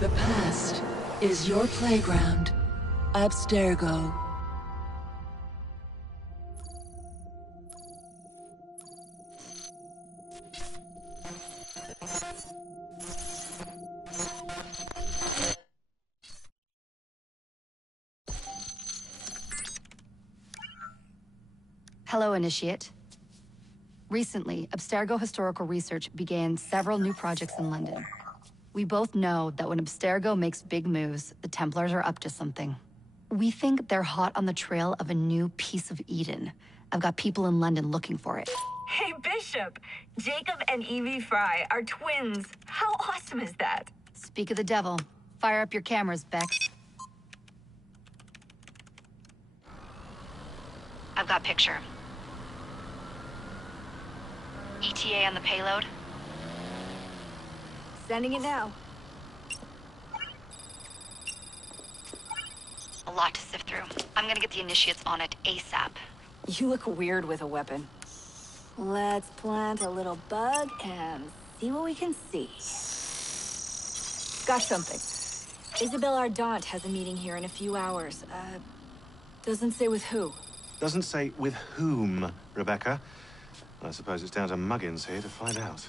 The past is your playground. Abstergo. Hello, Initiate. Recently, Abstergo Historical Research began several new projects in London. We both know that when Abstergo makes big moves, the Templars are up to something. We think they're hot on the trail of a new piece of Eden. I've got people in London looking for it. Hey, Bishop! Jacob and Evie Fry are twins. How awesome is that? Speak of the devil. Fire up your cameras, Bex. I've got picture. ETA on the payload? Sending it now. A lot to sift through. I'm gonna get the Initiates on it ASAP. You look weird with a weapon. Let's plant a little bug and see what we can see. Got something. Isabel Ardant has a meeting here in a few hours. Doesn't say with who. Doesn't say with whom, Rebecca. I suppose it's down to Muggins here to find out.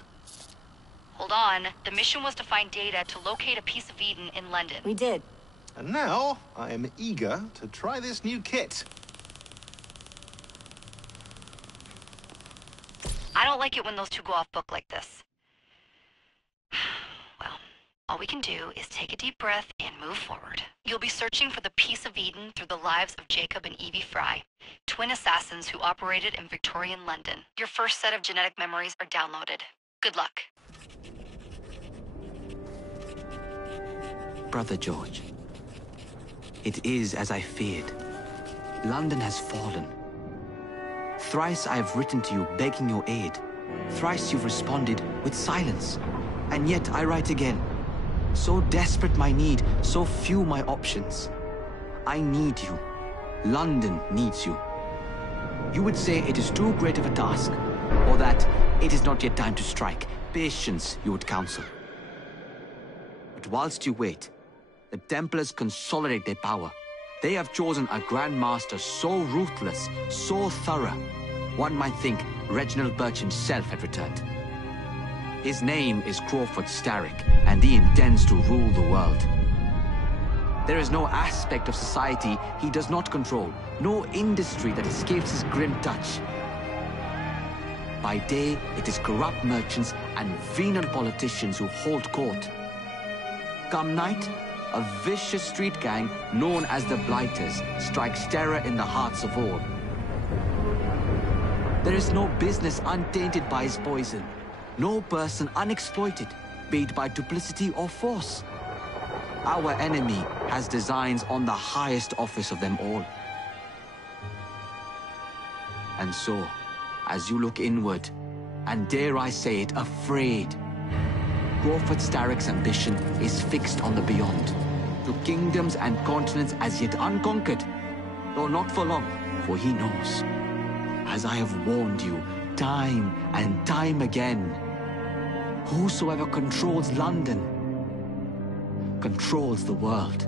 Hold on. The mission was to find data to locate a piece of Eden in London. We did. And now, I am eager to try this new kit. I don't like it when those two go off book like this. Well, all we can do is take a deep breath and move forward. You'll be searching for the piece of Eden through the lives of Jacob and Evie Fry, twin assassins who operated in Victorian London. Your first set of genetic memories are downloaded. Good luck. Brother George, it is as I feared. London has fallen. Thrice I have written to you begging your aid. Thrice you've responded with silence. And yet I write again. So desperate my need, so few my options. I need you. London needs you. You would say it is too great of a task, or that it is not yet time to strike. Patience, you would counsel. But whilst you wait, the Templars consolidate their power. They have chosen a Grand Master so ruthless, so thorough, one might think Reginald Birch himself had returned. His name is Crawford Starrick, and he intends to rule the world. There is no aspect of society he does not control, no industry that escapes his grim touch. By day, it is corrupt merchants and venal politicians who hold court. Come night, a vicious street gang known as the Blighters strikes terror in the hearts of all. There is no business untainted by his poison, no person unexploited, be it by duplicity or force. Our enemy has designs on the highest office of them all. And so, as you look inward, and dare I say it, afraid, Crawford Starrick's ambition is fixed on the beyond, to kingdoms and continents as yet unconquered, though not for long, for he knows, as I have warned you time and time again, whosoever controls London controls the world.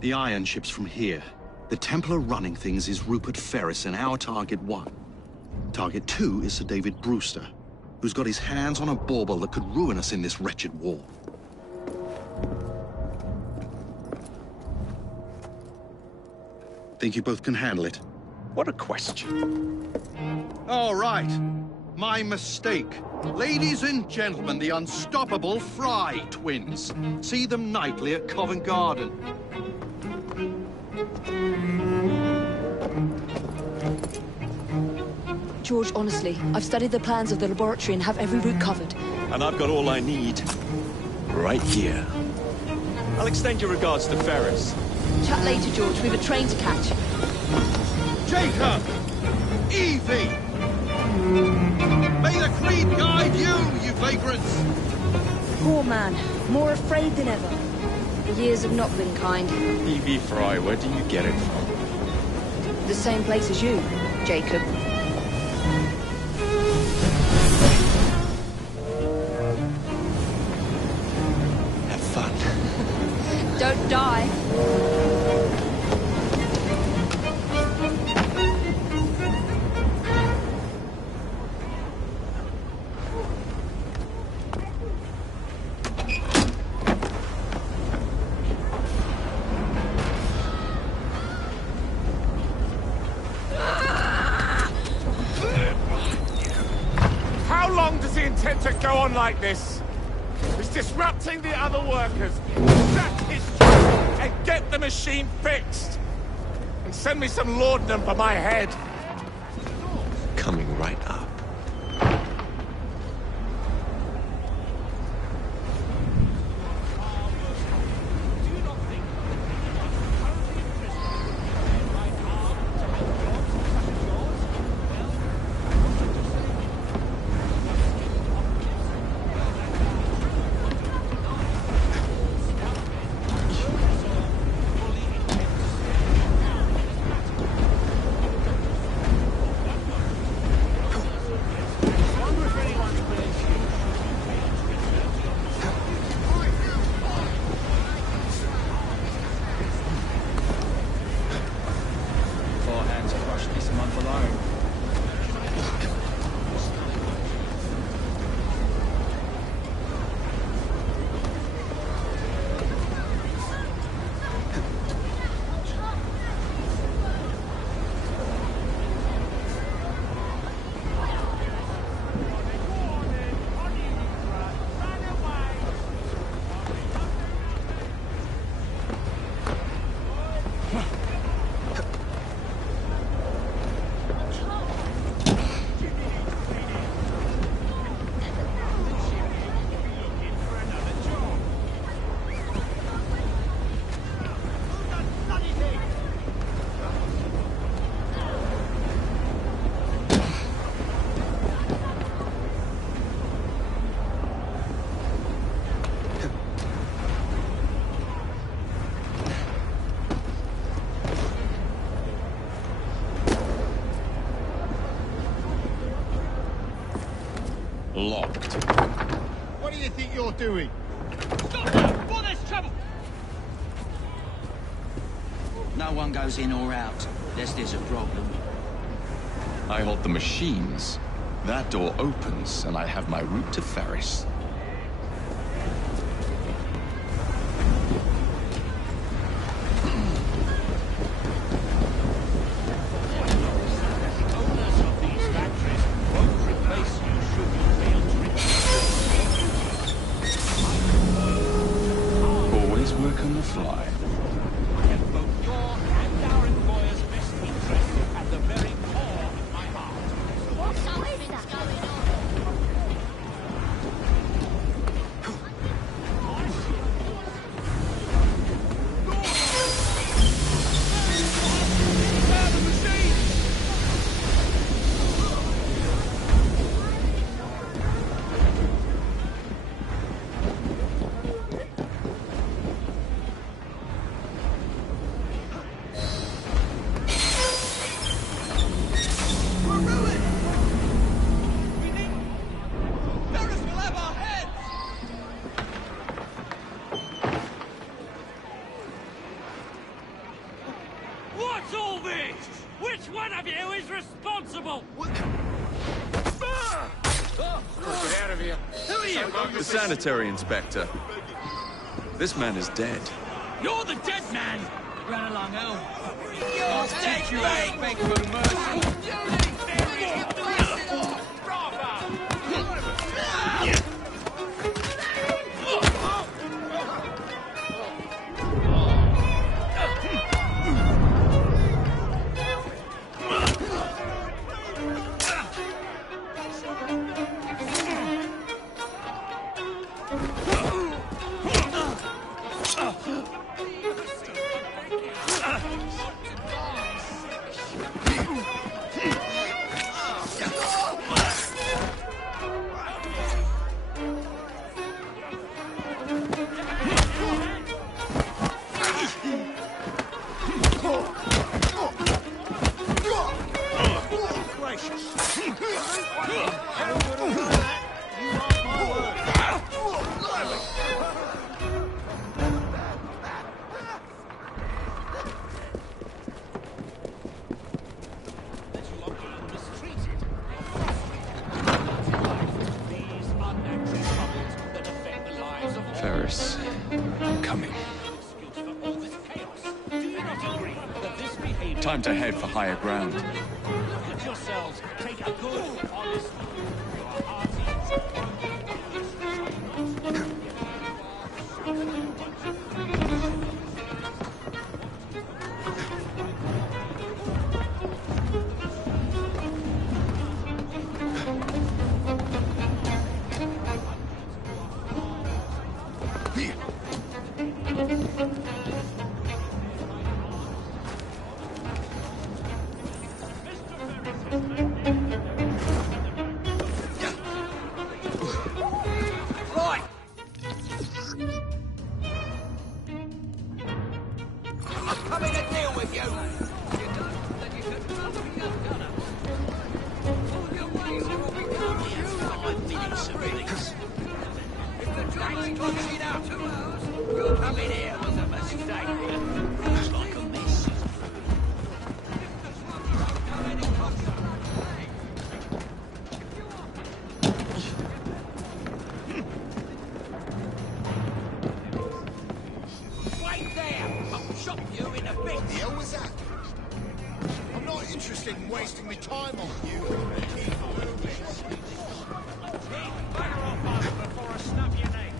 The iron ship's from here. The Templar running things is Rupert Ferris and our Target 1. Target 2 is Sir David Brewster, who's got his hands on a bauble that could ruin us in this wretched war. Think you both can handle it? What a question. All right. My mistake. Ladies and gentlemen, the unstoppable Fry twins. See them nightly at Covent Garden. George, honestly, I've studied the plans of the laboratory and have every route covered. And I've got all I need. Right here. I'll extend your regards to Ferris. Chat later, George. We've a train to catch. Jacob! Evie! May the creed guide you, you vagrants! Poor man. More afraid than ever. The years have not been kind. Evie Fry, where do you get it from? The same place as you, Jacob. Have fun. Don't die. How long does he intend to go on like this? He's disrupting the other workers. Sack his job and get the machine fixed. And send me some laudanum for my head. Coming right up. Locked. What do you think you're doing? Stop that! Before there's trouble! No one goes in or out, unless there's a problem. I hold the machines. That door opens, and I have my route to Ferris. Always work on the fly. I have both your and our employer's best interest at the very core of my heart. Something's going on. What's all this? Which one of you is responsible? Get out of here. Who are you? The sanitary inspector. This man is dead. You're the dead man! Run along, Earl. You're dead, mate! Beg for mercy. Ferris, I'm coming. Time to head for higher ground. Look at yourselves. Take a good, honest interested in wasting my time on you. before I snap your neck.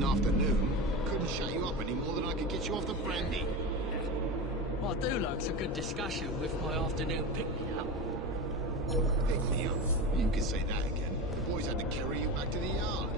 Afternoon. Couldn't shut you up any more than I could get you off the brandy. I do like a good discussion with my afternoon pick-me-up. Pick-me-up? You could say that again. Boys had to carry you back to the yard.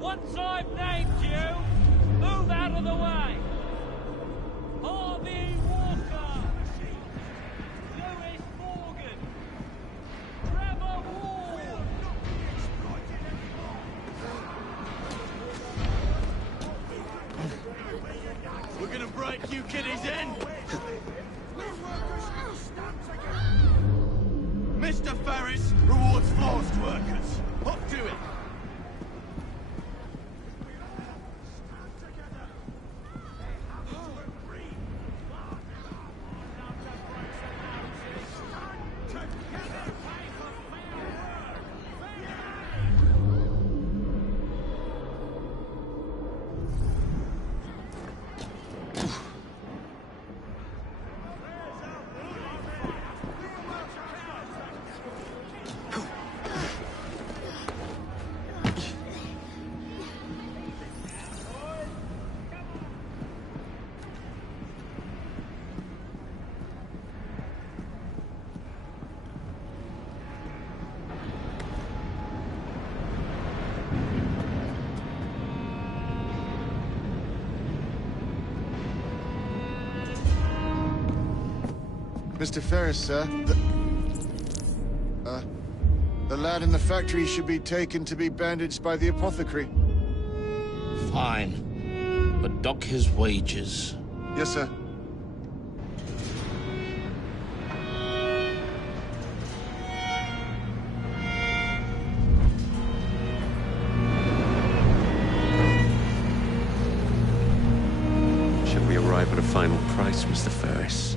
Once I've named you, move out of the way. Harvey Walker. Lewis Morgan. Trevor Ward. you kiddies in! Mr. Ferris rewards forced workers. Hop to it. Mr. Ferris, sir. The lad in the factory should be taken to be bandaged by the apothecary. Fine. But dock his wages. Yes, sir. Should we arrive at a final price, Mr. Ferris?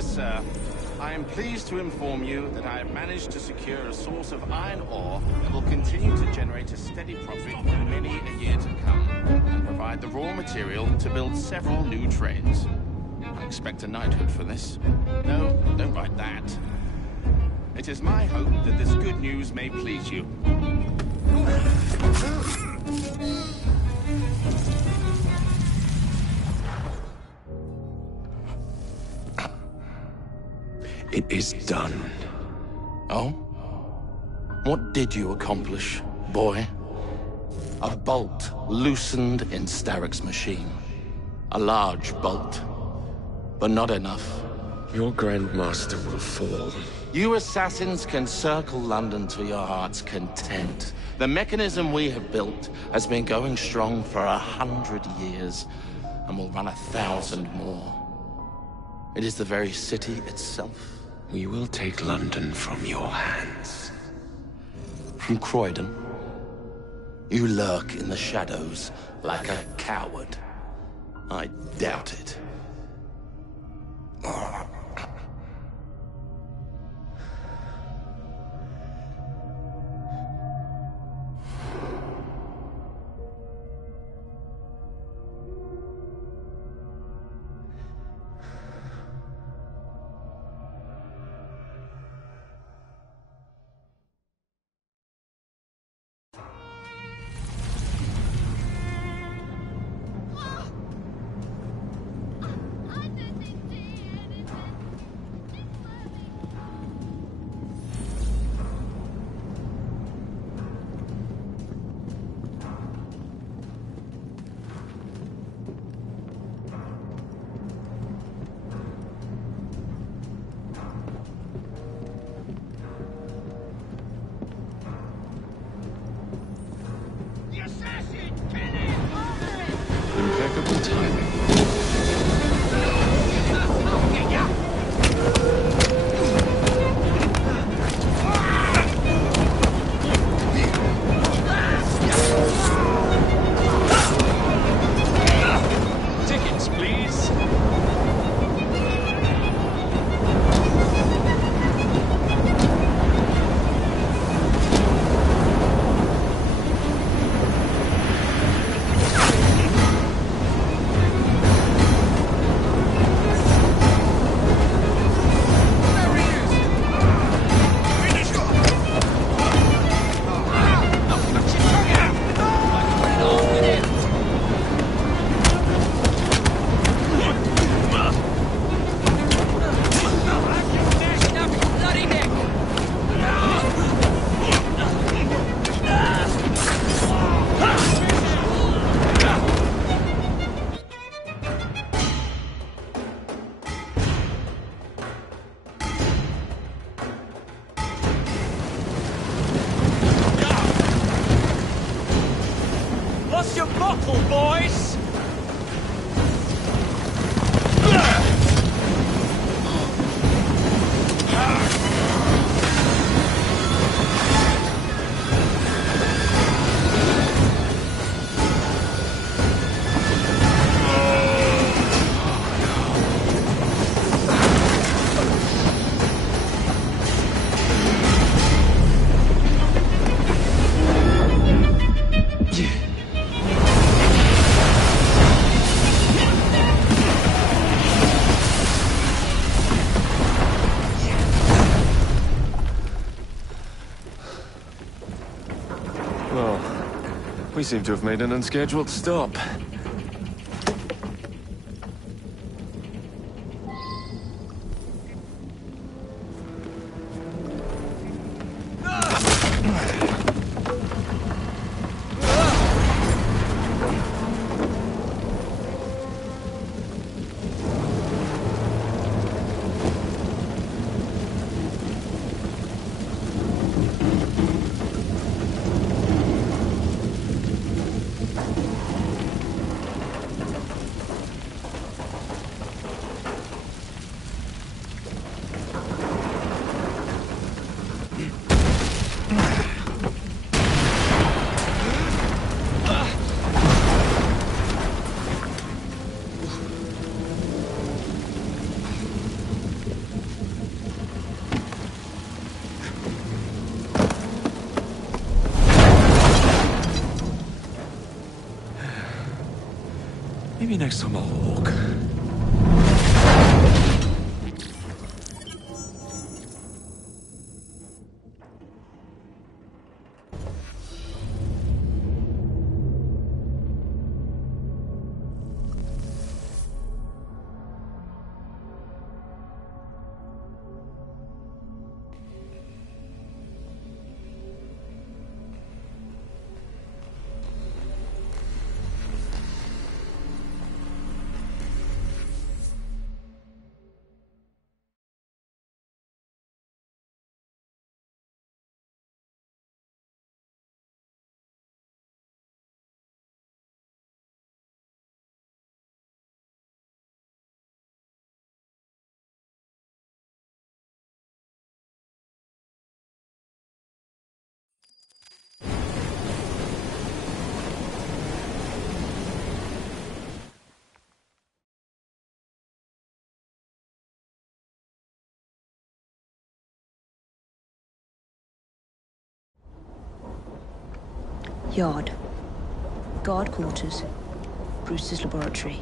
Sir, I am pleased to inform you that I have managed to secure a source of iron ore that will continue to generate a steady profit for many a year to come, and provide the raw material to build several new trains. I expect a knighthood for this. No, don't write that. It is my hope that this good news may please you. It is done. Oh? What did you accomplish, boy? A bolt loosened in Starrick's machine. A large bolt, but not enough. Your Grandmaster will fall. You assassins can circle London to your heart's content. The mechanism we have built has been going strong for 100 years, and and we'll run 1,000 more. It is the very city itself. We will take London from your hands. From Croydon? You lurk in the shadows like a coward. I doubt it. Impeccable timing. Tickets, please. Lost your bottle, boys! Well, we seem to have made an unscheduled stop. Maybe next time I'll walk. Yard. Guard quarters. Brewster's laboratory.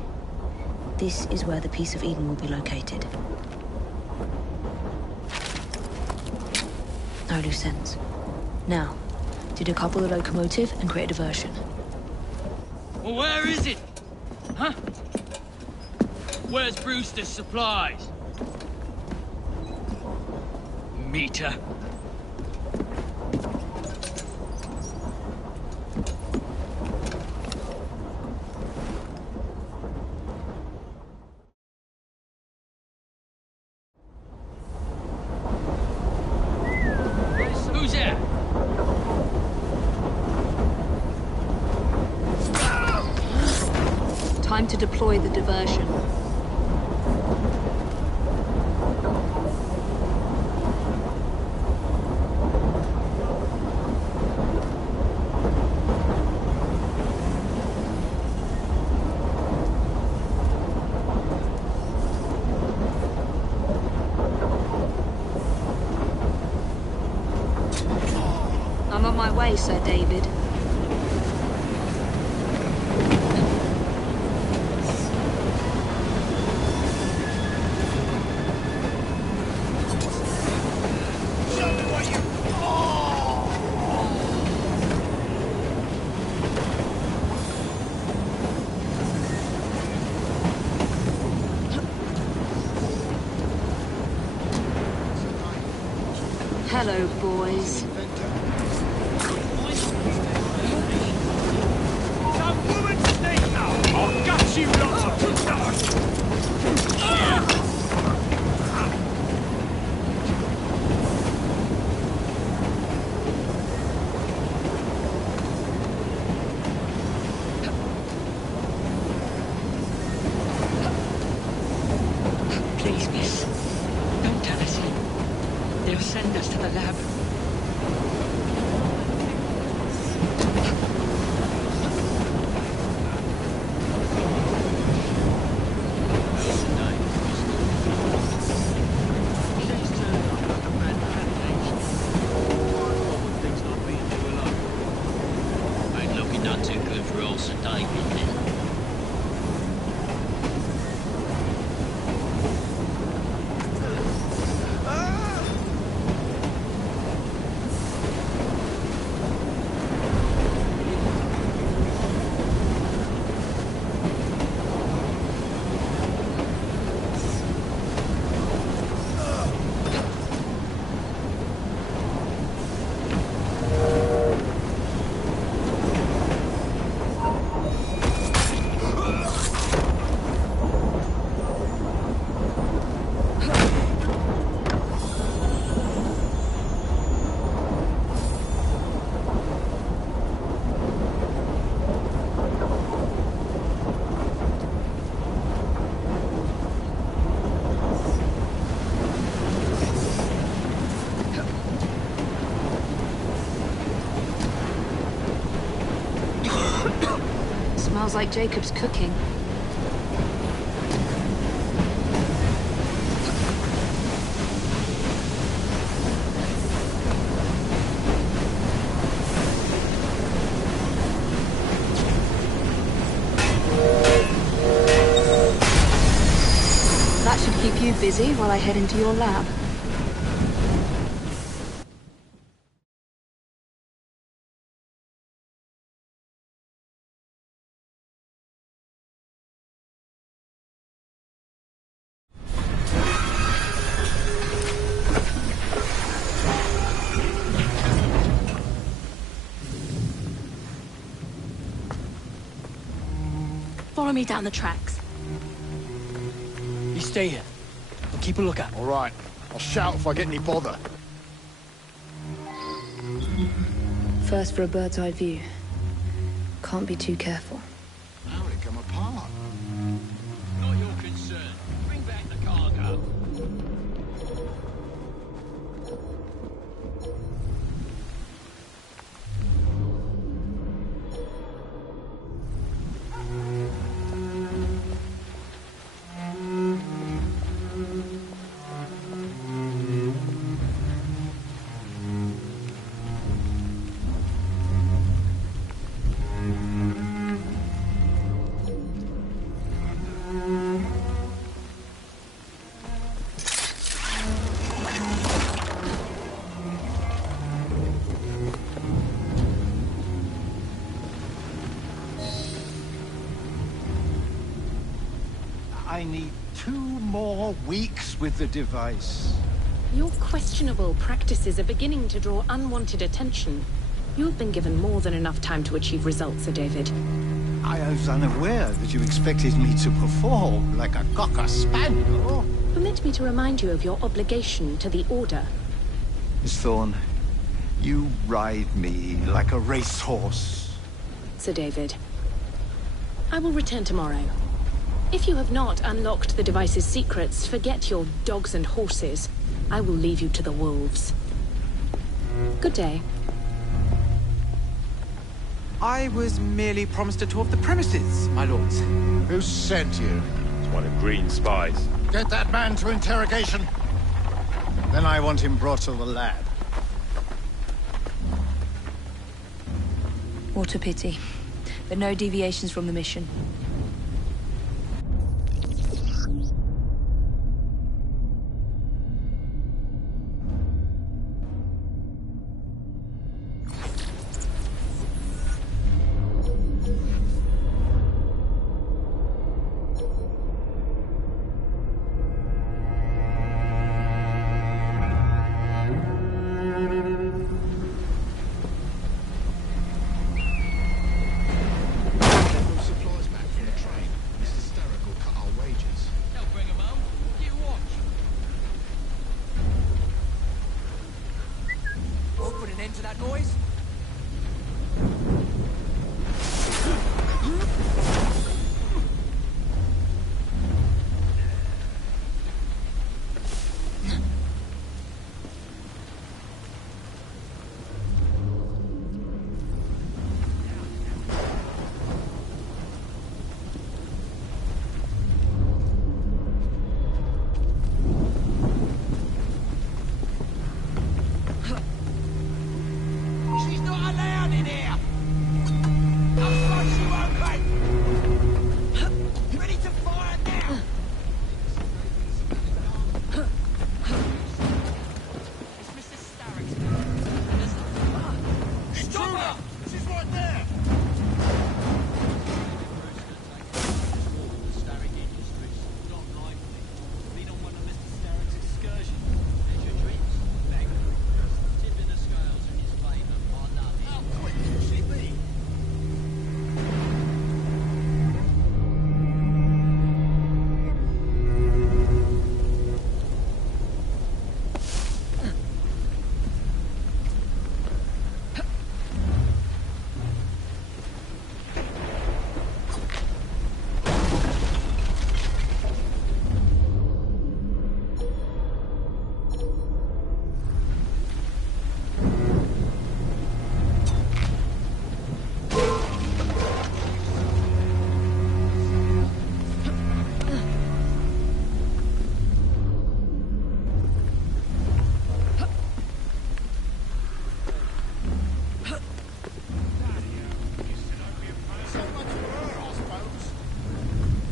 This is where the piece of Eden will be located. No loose ends. Now, decouple the locomotive and create a diversion. Well, where is it? Huh? Where's Brewster's supplies? Meter. Who's there? Time to deploy the diversion. I'm on my way, Sir David. Hello, boys. I'll gut you lots of Please, miss. Don't tell us. They'll send us to the lab. Ain't looking not too good for old Sir David then. Smells like Jacob's cooking. That should keep you busy while I head into your lab. Follow me down the tracks. You stay here. I'll keep a lookout. All right. I'll shout if I get any bother. First for a bird's eye view. Can't be too careful. How'd it come apart? Not your concern. Bring back the cargo. I need 2 more weeks with the device. Your questionable practices are beginning to draw unwanted attention. You have been given more than enough time to achieve results, Sir David. I was unaware that you expected me to perform like a cocker spaniel. Permit me to remind you of your obligation to the Order. Miss Thorne, you ride me like a racehorse. Sir David, I will return tomorrow. If you have not unlocked the device's secrets, forget your dogs and horses. I will leave you to the wolves. Good day. I was merely promised a tour of the premises, my lords. Who sent you? It's one of Green's spies. Get that man to interrogation. Then I want him brought to the lab. What a pity. But no deviations from the mission.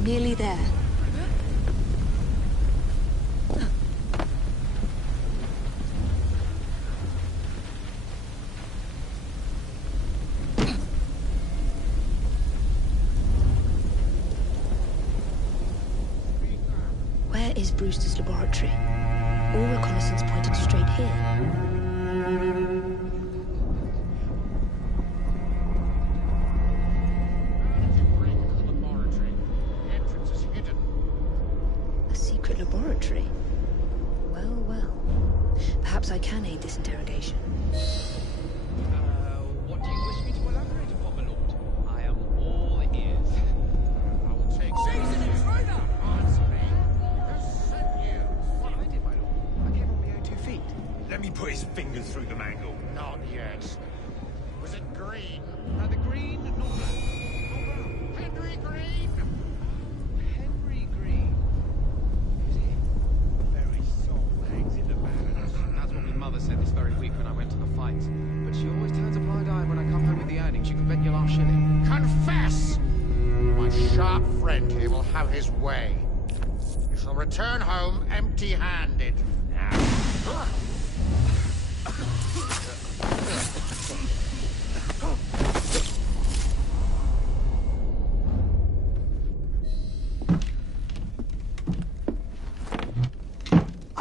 Nearly there. Where is Brewster's laboratory? All reconnaissance pointed straight here. Laboratory? Well, well. Perhaps I can aid this interrogation. What do you wish me to elaborate upon, my lord? I am all ears. I will take... She's an intruder! Answer me. Who sent you? What I did, my lord. I came on my own 2 feet. Let me put his fingers through the mangle. Not yet. Was it Green? Neither green nor black. Nor brown. Henry Green? Henry Green. That's what my mother said this very week when I went to the fight. But she always turns a blind eye when I come home with the earnings. You can bet your last shilling. Confess! My sharp friend here will have his way. You shall return home empty-handed.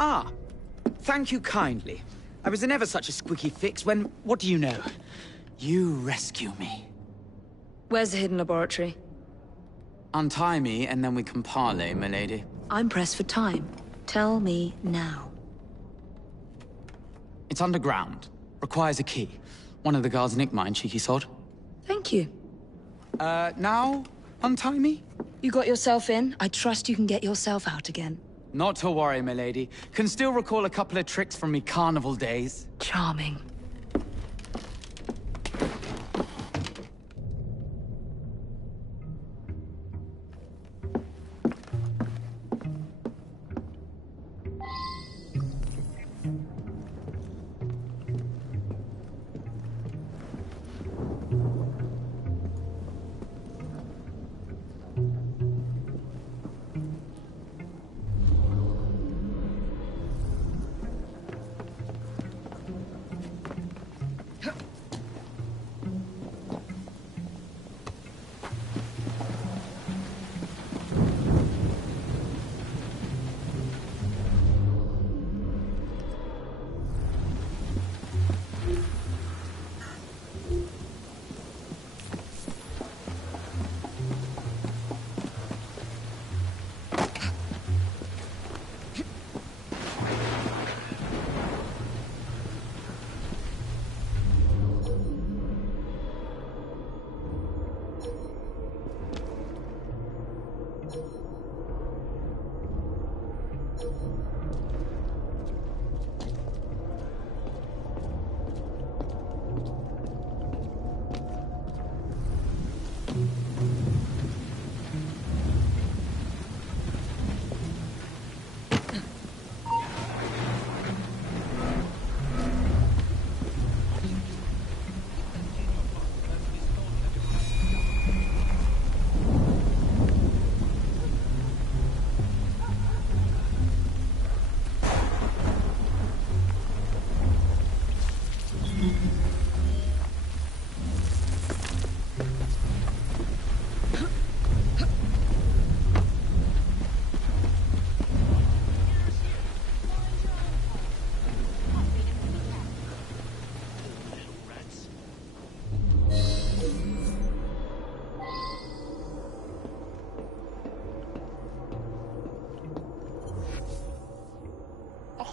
Ah, thank you kindly. I was in ever such a squeaky fix when, what do you know? You rescue me. Where's the hidden laboratory? Untie me, and then we can parley, milady. I'm pressed for time. Tell me now. It's underground. Requires a key. One of the guards nicked mine, cheeky sod. Thank you. Now? Untie me? You got yourself in. I trust you can get yourself out again. Not to worry, milady. Can still recall a couple of tricks from me carnival days. Charming.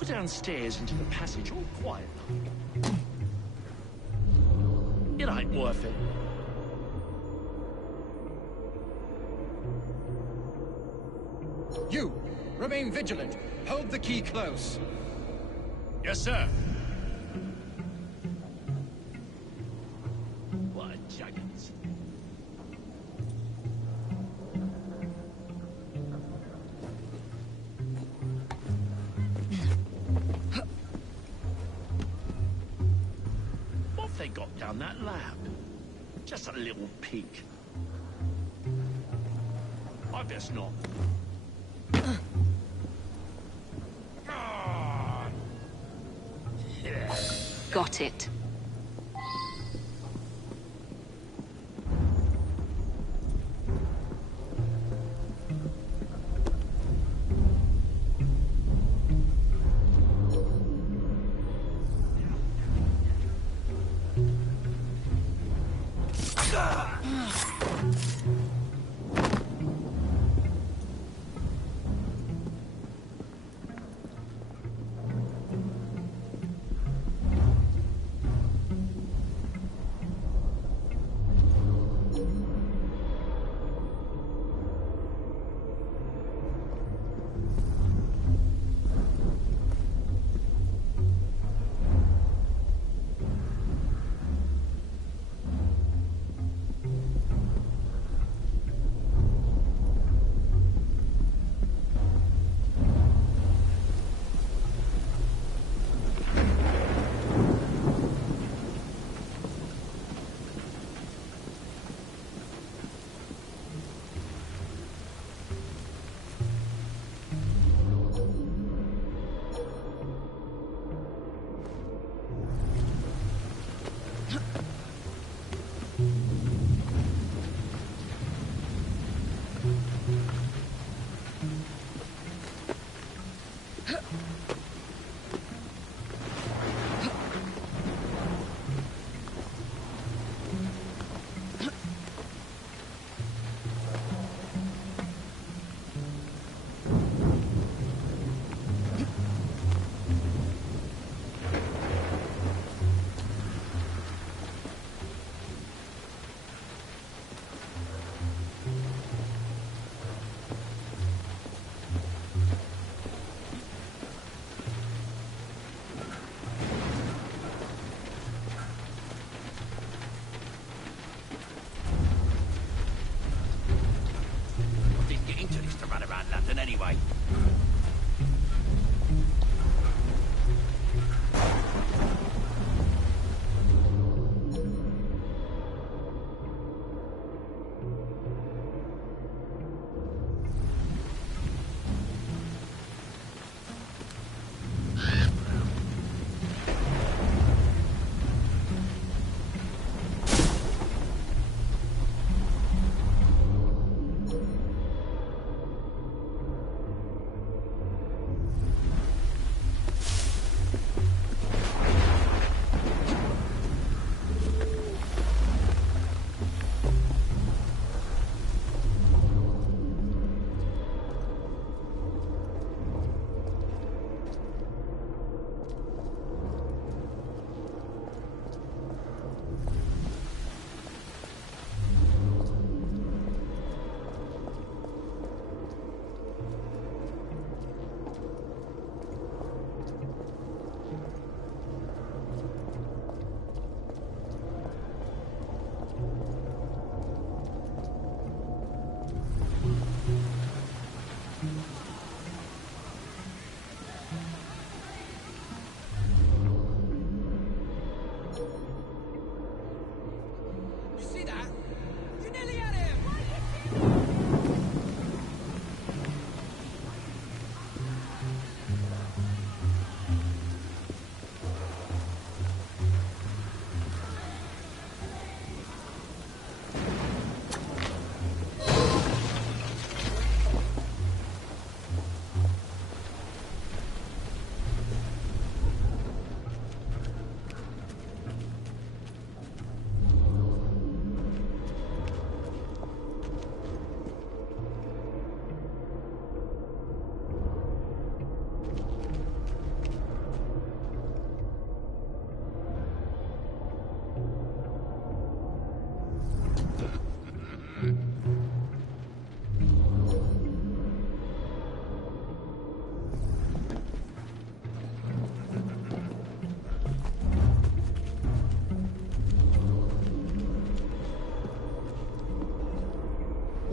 Downstairs into the passage all quiet. It ain't worth it. You! Remain vigilant. Hold the key close. Yes, sir. What juggins. They got down that lab. Just a little peek. I best not. Got it.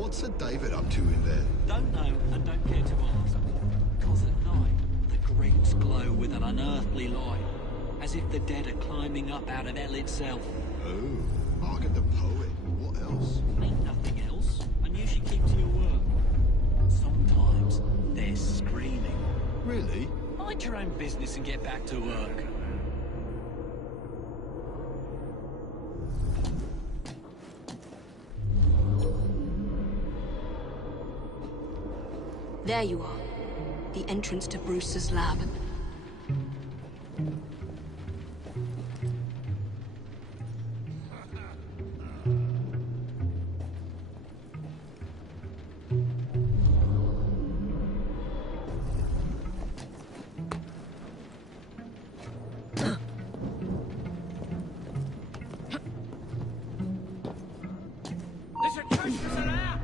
What's Sir David up to in there? Don't know and don't care to ask. Because at night, the grates glow with an unearthly light, as if the dead are climbing up out of hell itself. Oh, Margaret the poet. What else? Ain't nothing else, and you should keep to your work. Sometimes they're screaming. Really? Mind your own business and get back to work. There you are. The entrance to Brewster's lab. There's a Christmas alarm!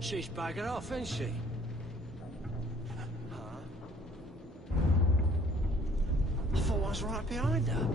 She's buggered off, isn't she? I thought I was right behind her.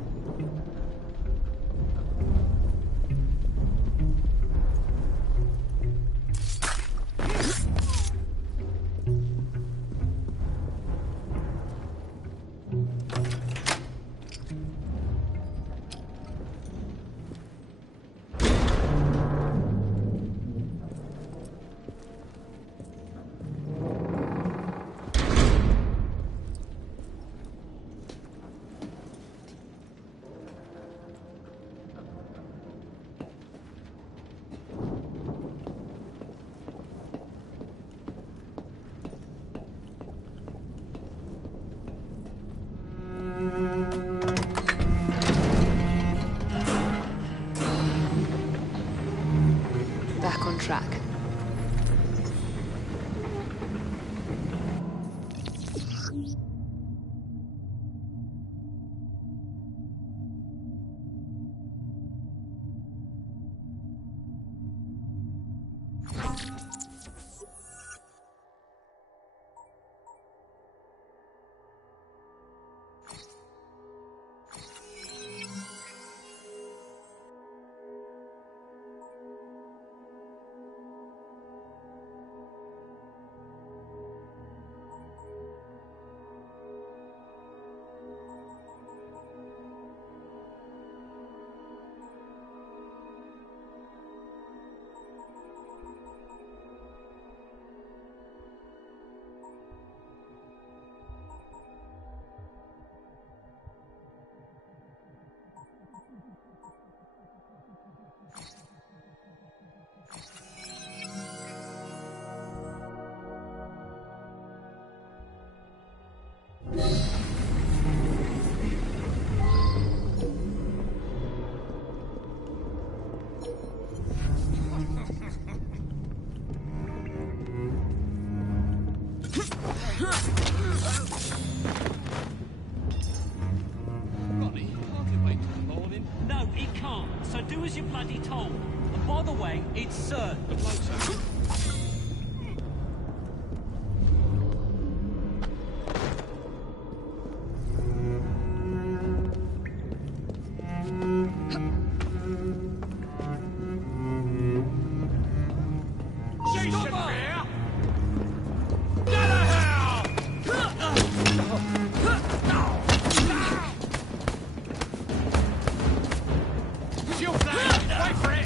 Back on track. Ronnie, I can wait till the morning. No, he can't. So do as you're bloody told. And by the way, it's Sir. The bloke's out. Wait for it!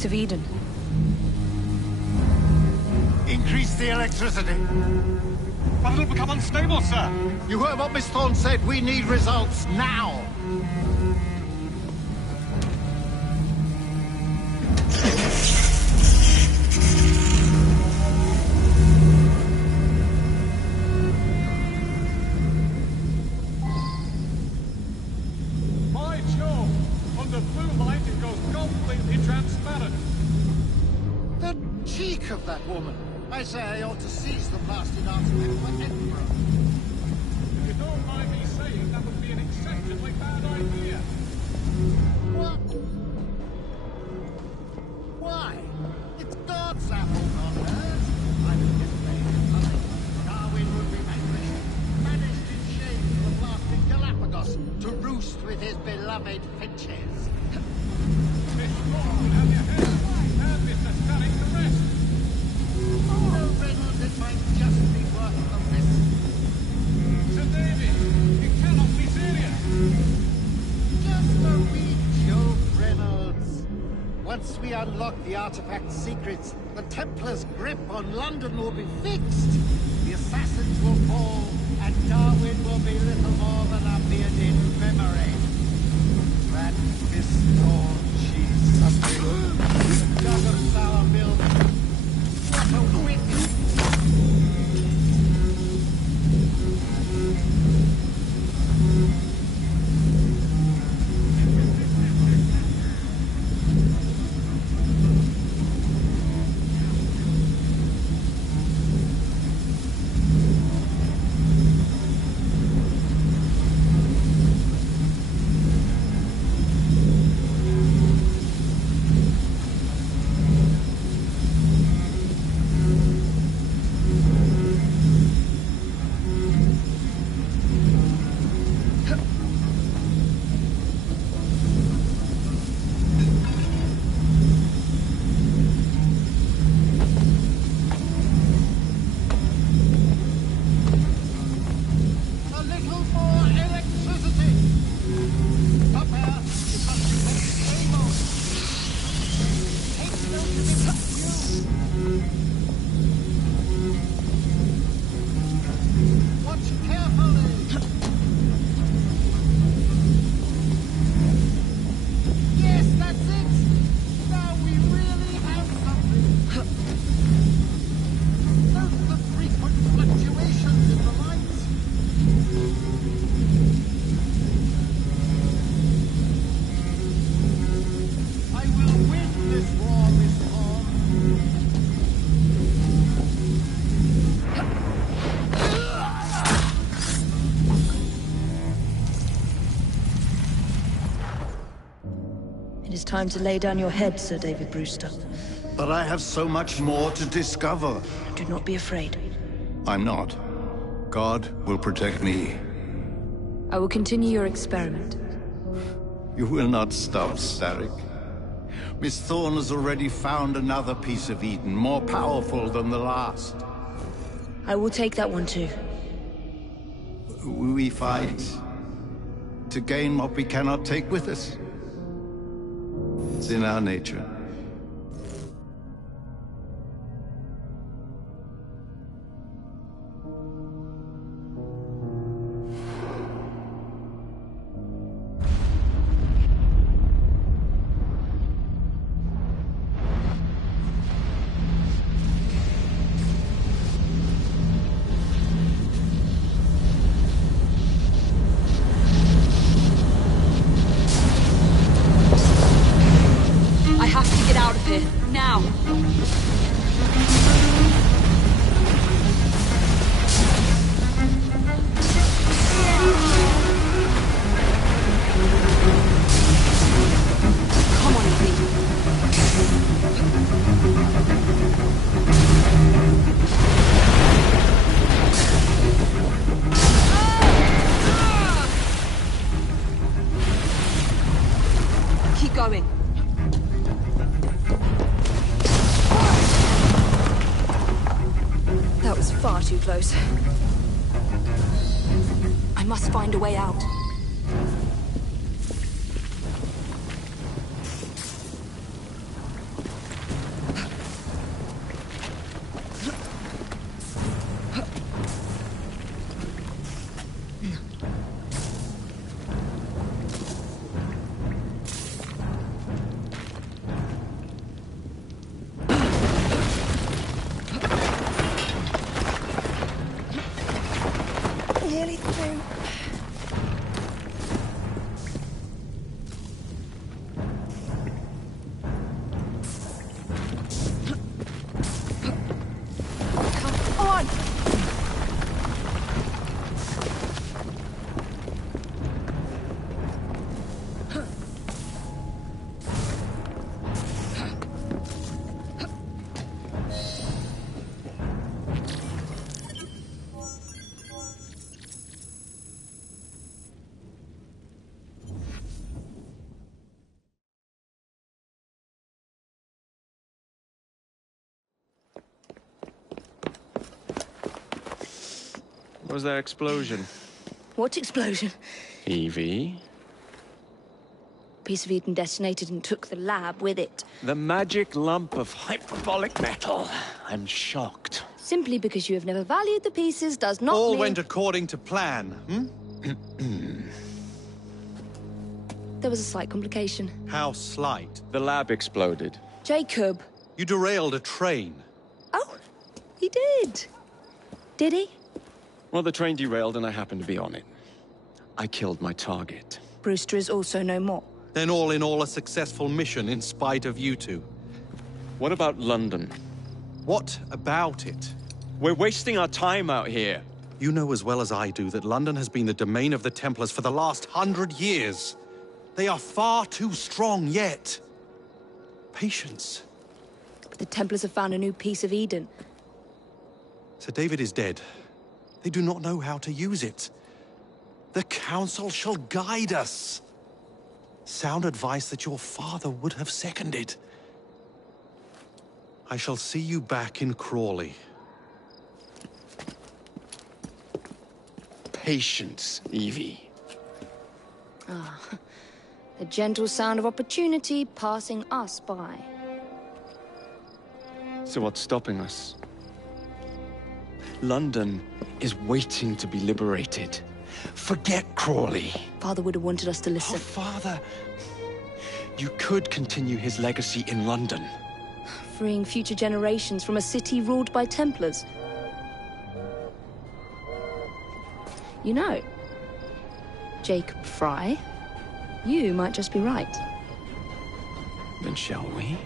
piece of Eden. Increase the electricity. But it'll become unstable, sir. You heard what Miss Thorne said. We need results now. By Jove! Under blue light, it goes completely transparent. The cheek of that woman. I say I ought to seize the blasted artifact for Edinburgh. If you don't mind me saying, that would be an exceptionally bad idea. What? Why? It's God's apple, not hers. I would get paid in time. Darwin would be vanquished, banished in shame to the blasted Galapagos to roost with his beloved finches. Miss Thorne would have your head. And Mr. Stanning the rest. No, Reynolds, it might just be worth the risk. Sir David, it cannot be serious. Just a wee joke, Reynolds. Once we unlock the artifact's secrets, the Templars' grip on London will be fixed. The assassins will fall, and Darwin will be little more than a bearded memory. That Miss Thorne, she's something. Jug of sour milk. What a wit! It is time to lay down your head, Sir David Brewster. But I have so much more to discover. Do not be afraid. I'm not. God will protect me. I will continue your experiment. You will not stop, Starrick. Miss Thorne has already found another piece of Eden, more powerful than the last. I will take that one too. We fight to gain what we cannot take with us. It's in our nature. Close. I must find a way out. What was that explosion? What explosion? Evie? Piece of Eden detonated and took the lab with it. The magic lump of hyperbolic metal. I'm shocked. Simply because you have never valued the pieces does not All mean... went according to plan, There was a slight complication. How slight? The lab exploded. Jacob. You derailed a train. Oh, he did. Did he? Well, the train derailed and I happened to be on it. I killed my target. Brewster is also no more. Then all in all, a successful mission in spite of you two. What about London? What about it? We're wasting our time out here. You know as well as I do that London has been the domain of the Templars for the last 100 years. They are far too strong yet. Patience. But the Templars have found a new piece of Eden. Sir David is dead. They do not know how to use it. The Council shall guide us. Sound advice that your father would have seconded. I shall see you back in Crawley. Patience, Evie. Ah, the gentle sound of opportunity passing us by. So what's stopping us? London is waiting to be liberated. Forget Crawley. Father would have wanted us to listen. Oh, Father! You could continue his legacy in London. Freeing future generations from a city ruled by Templars. You know, Jacob Fry, you might just be right. Then shall we?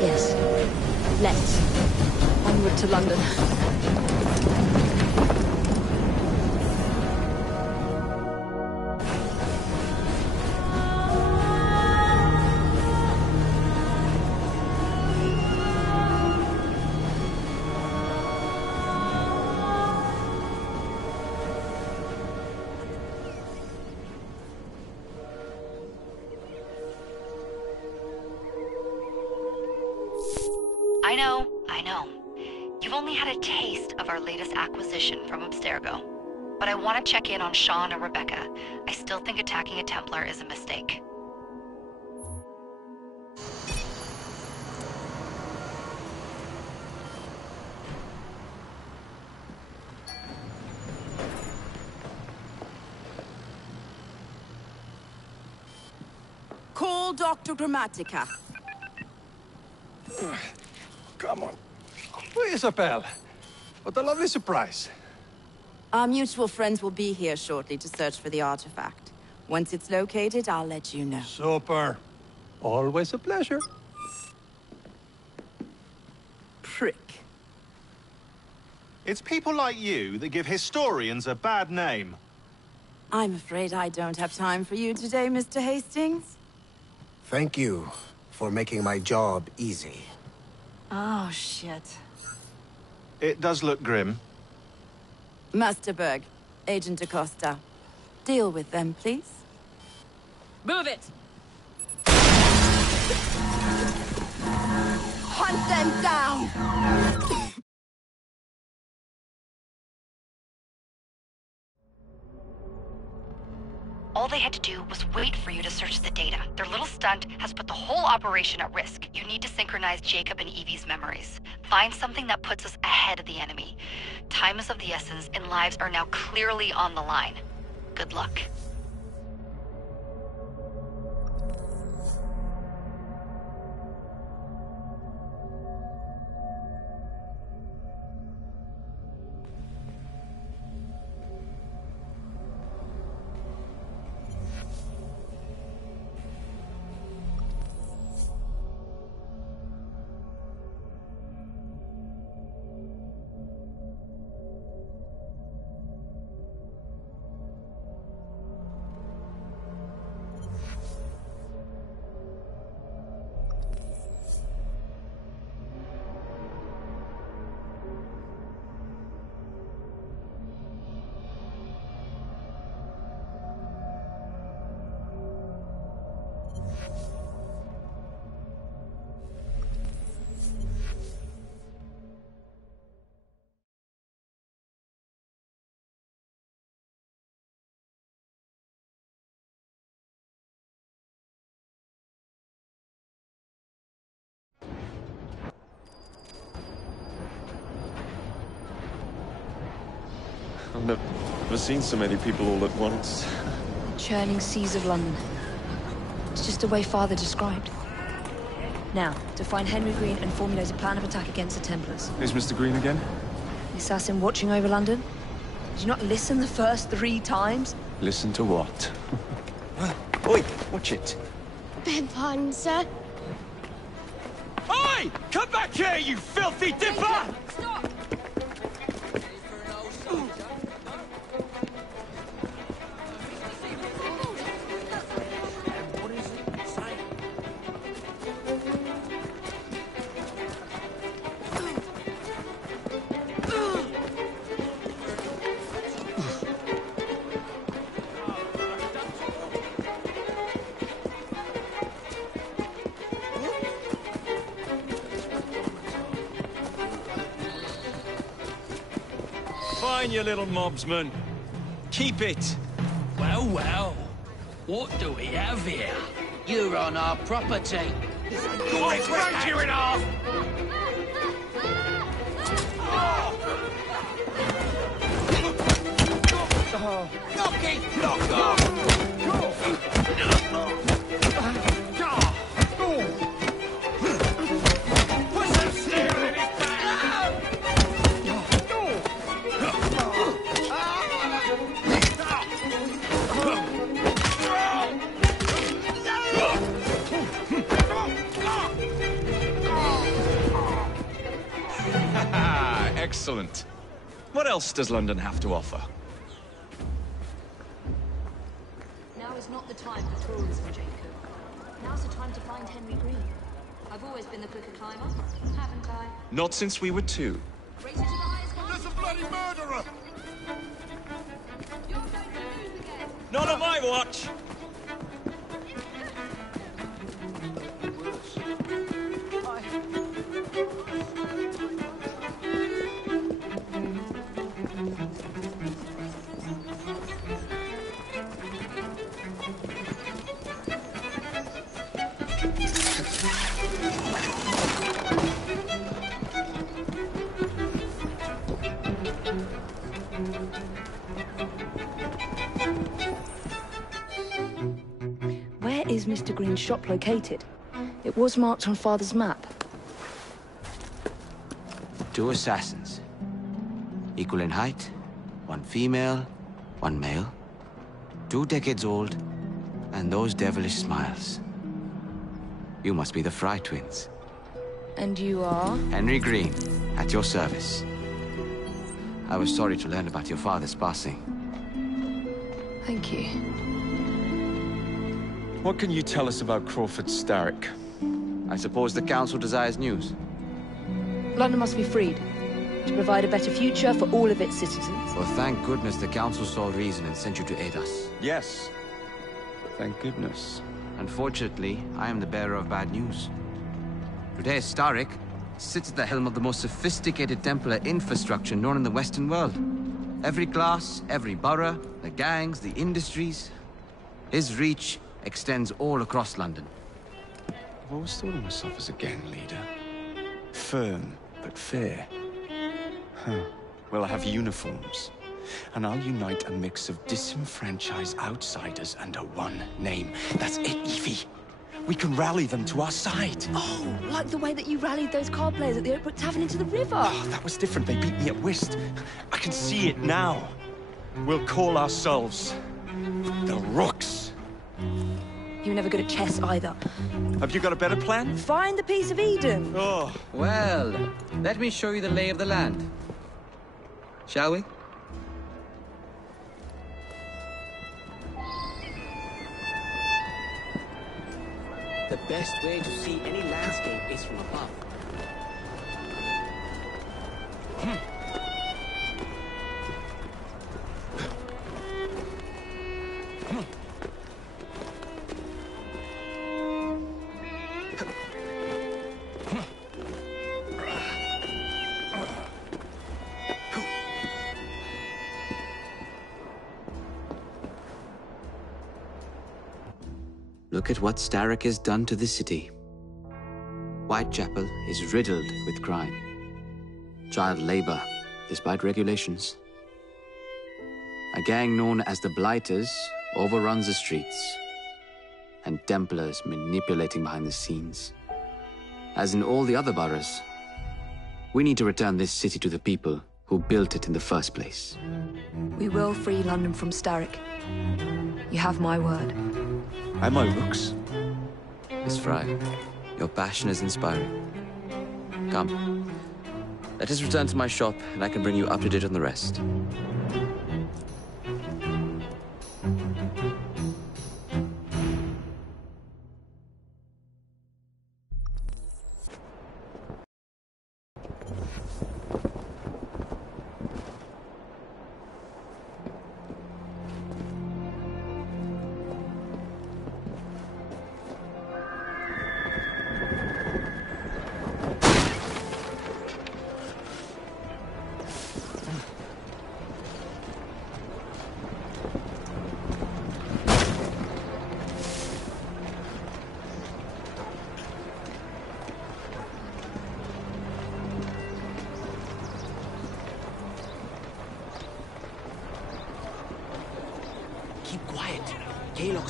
Yes. Let's. Onward to London. I know. You've only had a taste of our latest acquisition from Abstergo. But I want to check in on Sean and Rebecca. I still think attacking a Templar is a mistake. Call Dr. Grammatica. Come on. Isabel. What a lovely surprise. Our mutual friends will be here shortly to search for the artifact. Once it's located, I'll let you know. Super. Always a pleasure. Prick. It's people like you that give historians a bad name. I'm afraid I don't have time for you today, Mr. Hastings. Thank you for making my job easy. Oh, shit. It does look grim. Master Berg, Agent Acosta. Deal with them, please. Move it! Hunt them down! All they had to do was wait for you to search the data. Their little stunt has put the whole operation at risk. You need to synchronize Jacob and Evie's memories. Find something that puts us ahead of the enemy. Time is of the essence, and lives are now clearly on the line. Good luck. never seen so many people all at once. Churning seas of London. It's just the way Father described. Now, to find Henry Green and formulate a plan of attack against the Templars. Who's Mr. Green again? The assassin watching over London? Did you not listen the first 3 times? Listen to what? Oi, watch it. Beg pardon, sir. Oi! Come back here, you filthy dipper! Stop! Fine, you little mobsman. Keep it. Well, well. What do we have here? You're on our property. I'll break you in half! Knock it! Knock off! Put some steel in his back! Excellent. What else does London have to offer? Now is not the time for tourism, Jacob. Now's the time to find Henry Green. I've always been the quicker climber, haven't I? Not since we were 2. Race it to the highest one. There's a bloody murderer! You're going to lose again. Not on my watch! Where is Mr. Green's shop located? It was marked on Father's map. 2 assassins. Equal in height, 1 female, 1 male. 2 decades old, and those devilish smiles. You must be the Fry twins. And you are? Henry Green, at your service. I was sorry to learn about your father's passing. Thank you. What can you tell us about Crawford Starrick? I suppose the Council desires news. London must be freed, to provide a better future for all of its citizens. Well, thank goodness the Council saw reason and sent you to aid us. Yes. Thank goodness. Unfortunately, I am the bearer of bad news. Today, Starrick sits at the helm of the most sophisticated Templar infrastructure known in the Western world. Every class, every borough, the gangs, the industries. His reach extends all across London. I've always thought of myself as a gang leader. Firm, but fair. Huh. Well, I have uniforms. And I'll unite a mix of disenfranchised outsiders under one name. That's it, Evie. We can rally them to our side. Oh, like the way that you rallied those card players at the Oakbrook Tavern into the river. Oh, that was different. They beat me at whist. I can see it now. We'll call ourselves the Rooks. You were never good at chess either. Have you got a better plan? Find the piece of Eden. Oh. Well, let me show you the lay of the land. Shall we? The best way to see any landscape is from above. Look at what Starrick has done to the city. Whitechapel is riddled with crime. Child labor, despite regulations. A gang known as the Blighters overruns the streets, and Templars manipulating behind the scenes. As in all the other boroughs, we need to return this city to the people who built it in the first place. We will free London from Starrick. You have my word. And my looks. Miss Fry, your passion is inspiring. Come, let us return to my shop, and I can bring you up to date on the rest.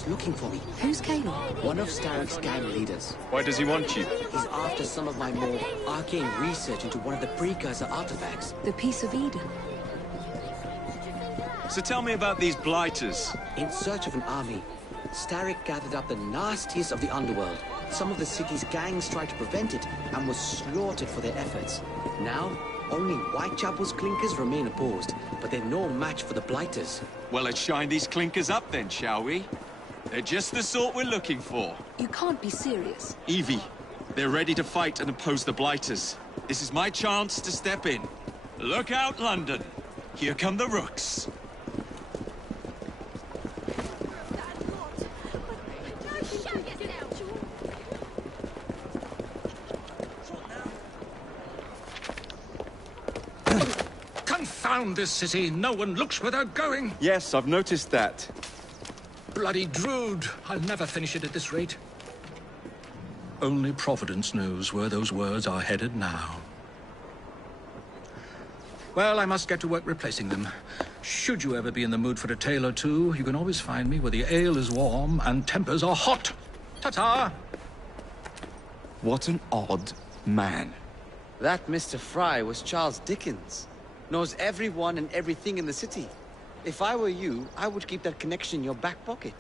Looking for me. Who's Kalog? One of Starrick's gang leaders. Why does he want you? He's after some of my more arcane research into one of the precursor artifacts. The Piece of Eden. So tell me about these blighters. In search of an army, Starrick gathered up the nastiest of the underworld. Some of the city's gangs tried to prevent it and were slaughtered for their efforts. Now, only Whitechapel's clinkers remain opposed, but they're no match for the blighters. Well, let's shine these clinkers up then, shall we? They're just the sort we're looking for. You can't be serious. Evie, they're ready to fight and oppose the blighters. This is my chance to step in. Look out, London. Here come the rooks. Confound this city! No one looks where they're going! Yes, I've noticed that. Bloody Drood! I'll never finish it at this rate. Only Providence knows where those words are headed now. Well, I must get to work replacing them. Should you ever be in the mood for a tale or two, you can always find me where the ale is warm and tempers are hot. Ta-ta! What an odd man. That Mr. Fry was Charles Dickens. Knows everyone and everything in the city. If I were you, I would keep that connection in your back pocket.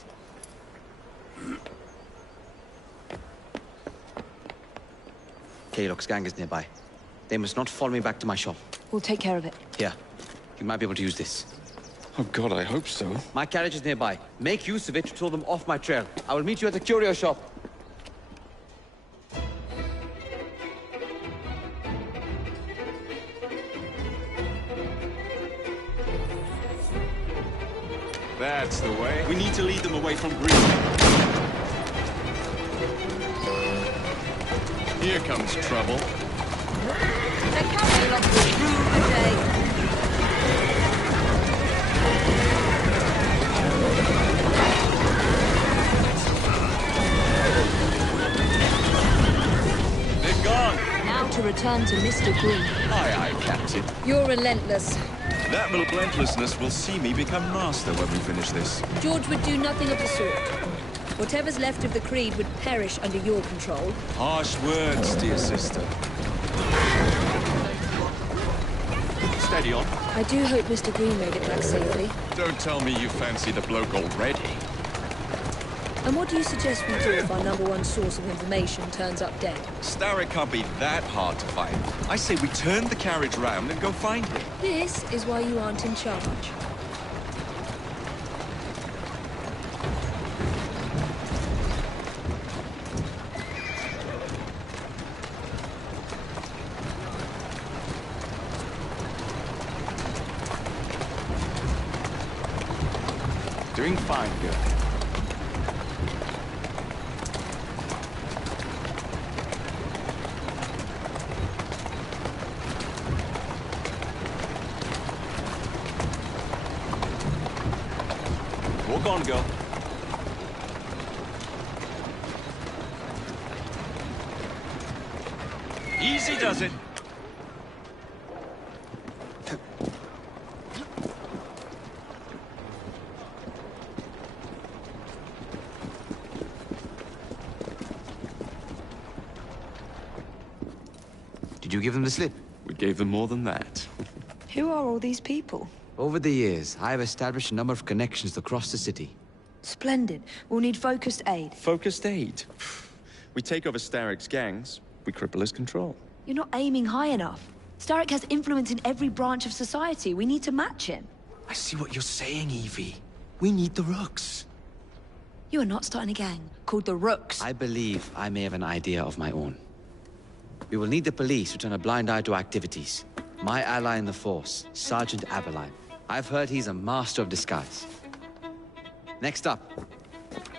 Kalog's gang is nearby. They must not follow me back to my shop. We'll take care of it. Here, you might be able to use this. Oh God, I hope so. My carriage is nearby. Make use of it to throw them off my trail. I will meet you at the curio shop. That's the way. We need to lead them away from Green. Here comes trouble. They're coming up the room today. They're gone. Now to return to Mr. Green. Aye, aye, Captain. You're relentless. That relentlessness will see me become master when we finish this. George would do nothing of the sort. Whatever's left of the Creed would perish under your control. Harsh words, dear sister. Steady on. I do hope Mr. Green made it back safely. Don't tell me you fancy the bloke already. And what do you suggest we do if our #1 source of information turns up dead? Starrick can't be that hard to find. I say we turn the carriage round and go find him. This is why you aren't in charge. Doing fine, girl. Walk on, girl. Easy does it. Did you give them the slip? We gave them more than that. Who are all these people? Over the years, I have established a number of connections across the city. Splendid. We'll need focused aid. Focused aid? We take over Starrick's gangs, we cripple his control. You're not aiming high enough. Starrick has influence in every branch of society. We need to match him. I see what you're saying, Evie. We need the Rooks. You are not starting a gang called the Rooks. I believe I may have an idea of my own. We will need the police to turn a blind eye to activities. My ally in the force, Sergeant Aberline. I've heard he's a master of disguise. Next up,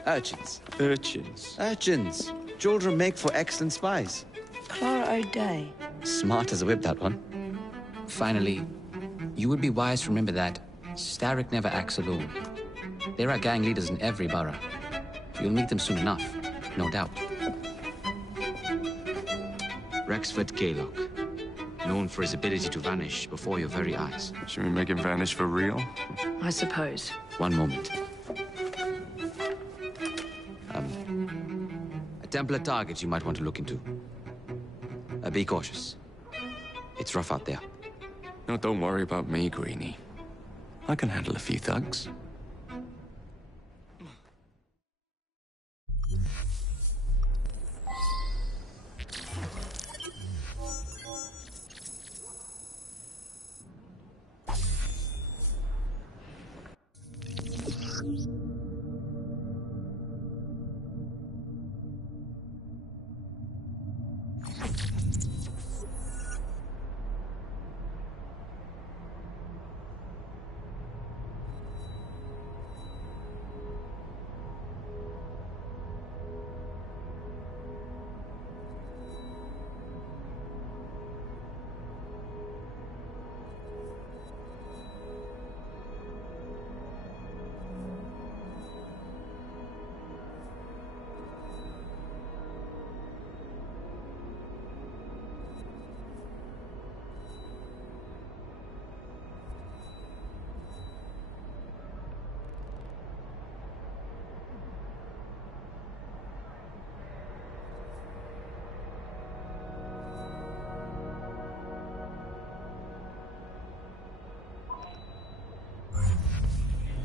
urchins. Urchins? Urchins. Children make for excellent spies. Clara O'Day. Smart as a whip, that one. Finally, you would be wise to remember that Starrick never acts alone. There are gang leaders in every borough. You'll meet them soon enough, no doubt. Rexford Gaylock, known for his ability to vanish before your very eyes. Should we make him vanish for real? I suppose. One moment. A Templar target you might want to look into. Be cautious. It's rough out there. No, don't worry about me, Greenie. I can handle a few thugs.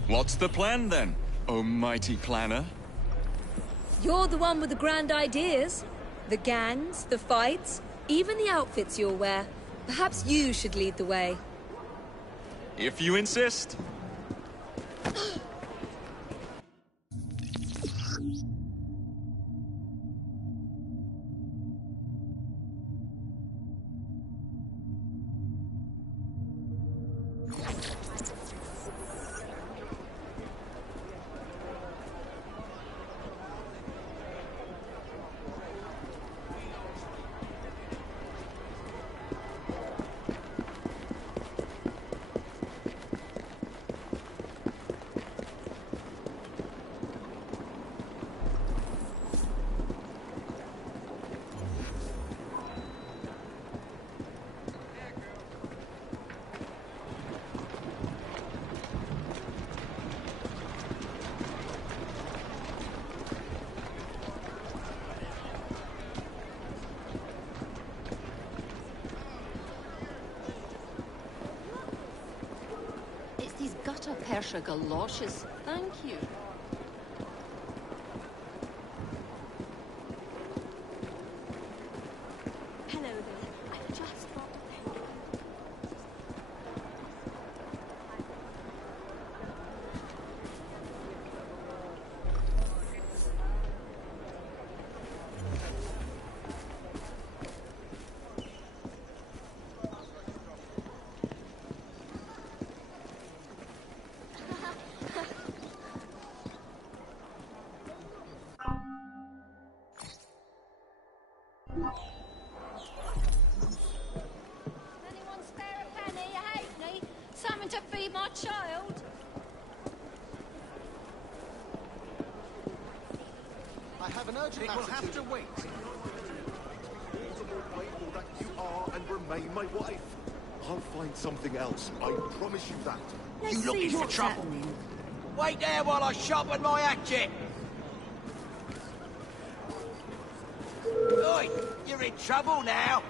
What's the plan, then, oh mighty planner? You're the one with the grand ideas. The gangs, the fights, even the outfits you'll wear. Perhaps you should lead the way. If you insist. Persia galoshes. Thank you. Hello there. I just dropped a pen. To feed my child. I have an urgent matter. It will have to wait. That you are and remain my wife. I'll find something else. I promise you that. You looking for trouble? Wait there while I sharpen my hatchet. Oi, you're in trouble now.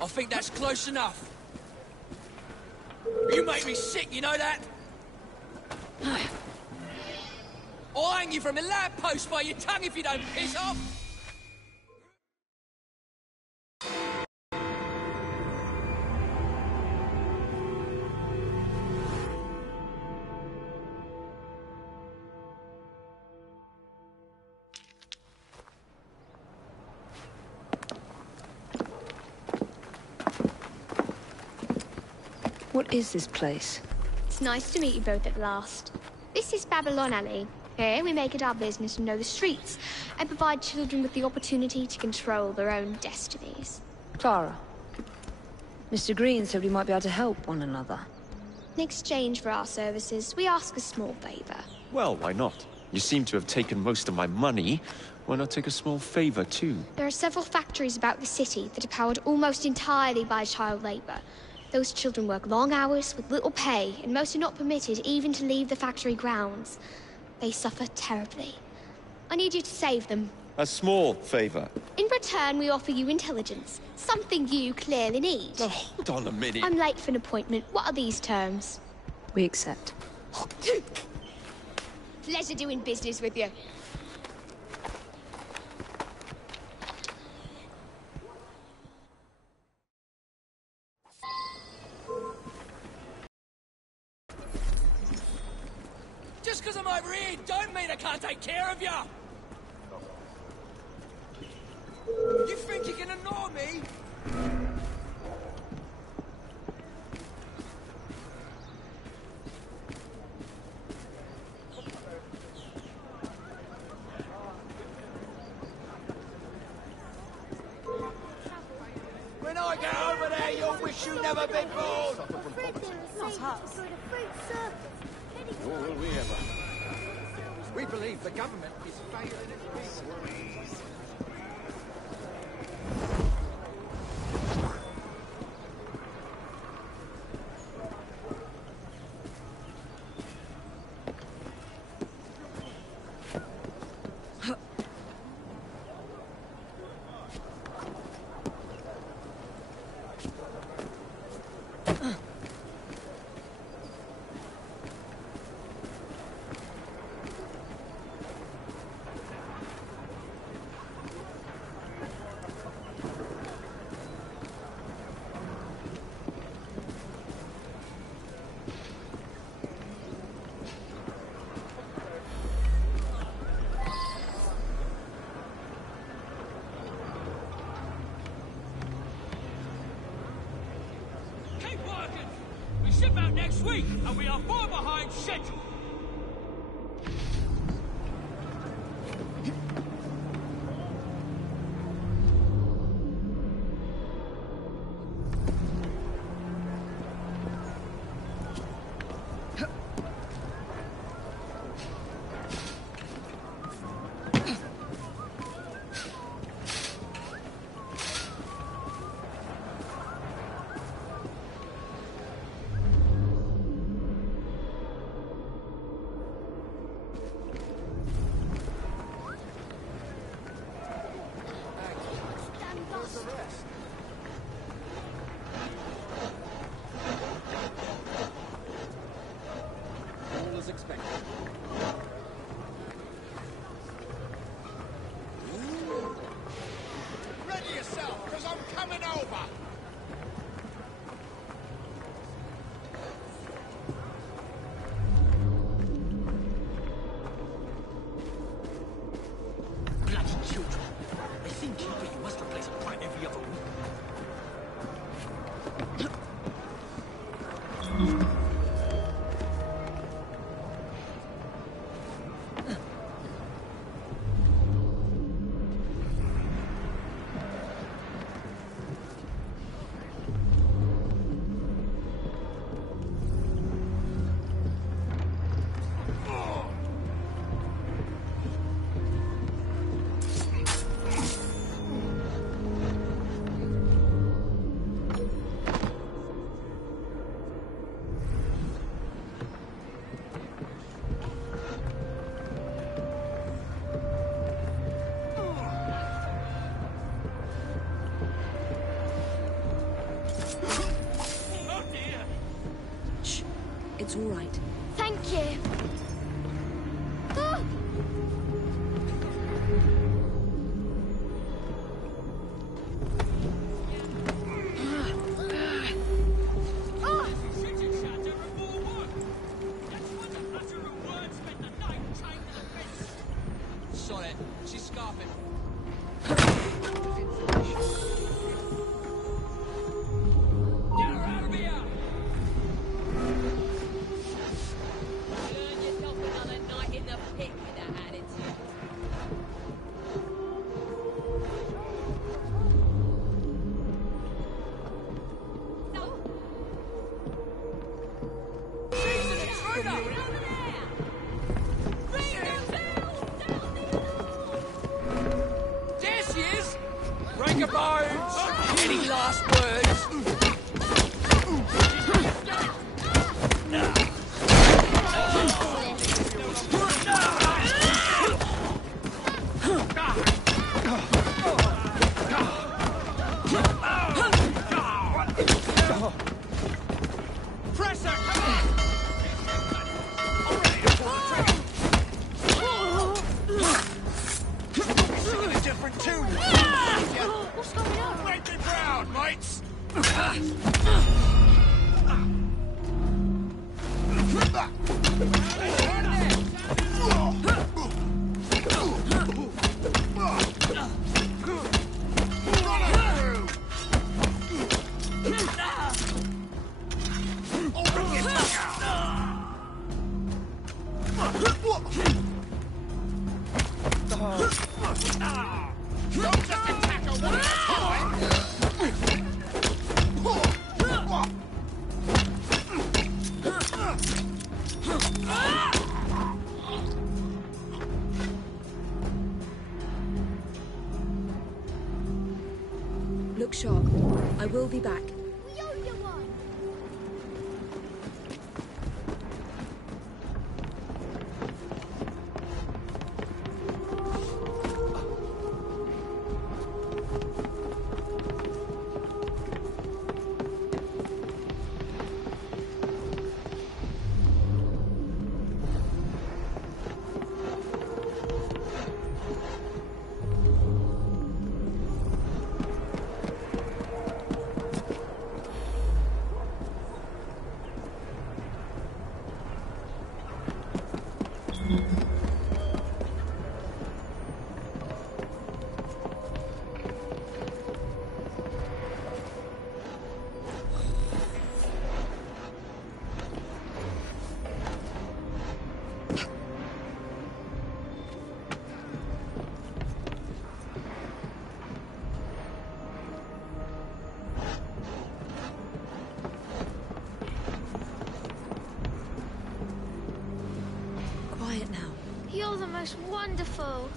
I think that's close enough. You make me sick, you know that? I'll hang you from a lamppost by your tongue if you don't piss off! What is this place? It's nice to meet you both at last. This is Babylon Alley. Here we make it our business to know the streets and provide children with the opportunity to control their own destinies. Clara. Mr. Green said we might be able to help one another. In exchange for our services, we ask a small favor. Well, why not? You seem to have taken most of my money. Why not take a small favor, too? There are several factories about the city that are powered almost entirely by child labor. Those children work long hours with little pay, and most are not permitted even to leave the factory grounds. They suffer terribly. I need you to save them. A small favor. In return, we offer you intelligence, something you clearly need. Oh, hold on a minute. I'm late for an appointment. What are these terms? We accept. Pleasure doing business with you. Just because I'm over here don't mean I can't take care of you! You think you can ignore me? When I get over there, you'll wish you'd never been born! Nor will we ever. We believe the government is failing its people. Ship out next week, and we are far behind schedule. Ready yourself, because I'm coming over! Bloody children. They seem cheaper. You must replace a pint every other week. all right. Thank you. Ah! Sorry, she's scarfing. Get her out of here! Earn yourself another night in the pit with that attitude. She's an intruder! There she is! Break her bones! Any last words? Press her! Come on! I'm ready to pull the trigger! Singing a different tune! What's going on? Make me proud, mates! Don't just attack her one at a time! Look sharp. I will be back. We owe you one. Quiet now. You're the most wonderful.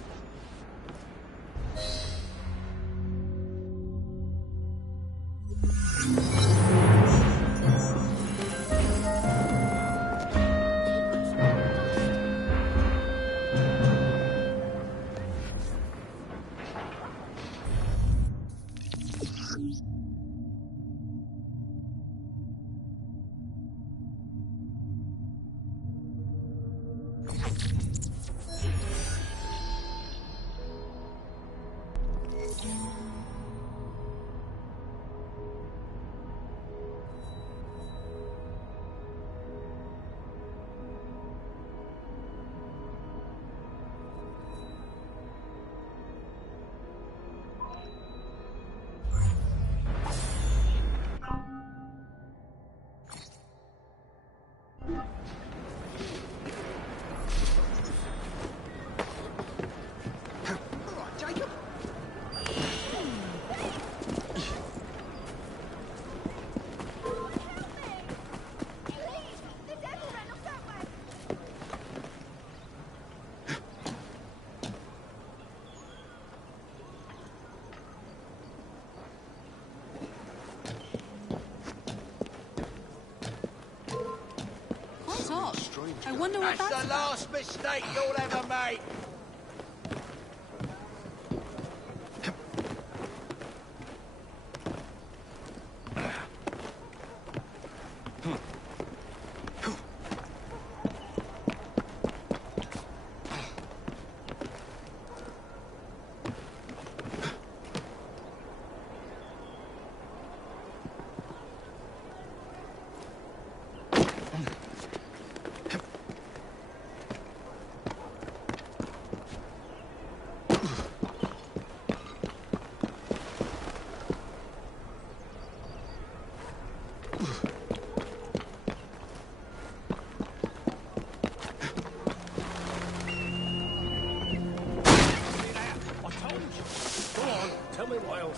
I wonder what That's that's the last mistake you'll ever make.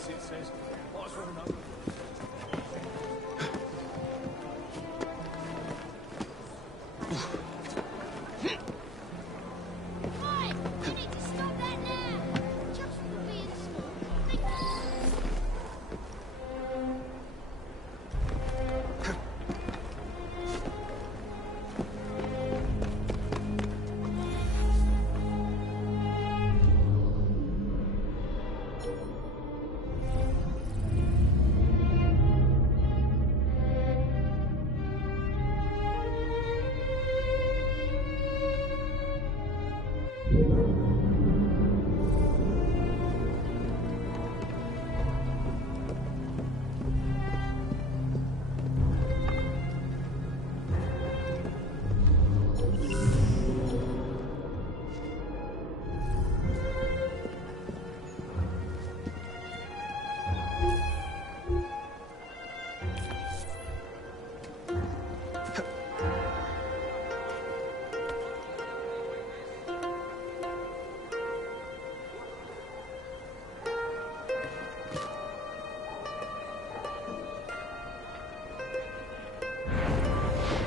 Sid says. What's for another?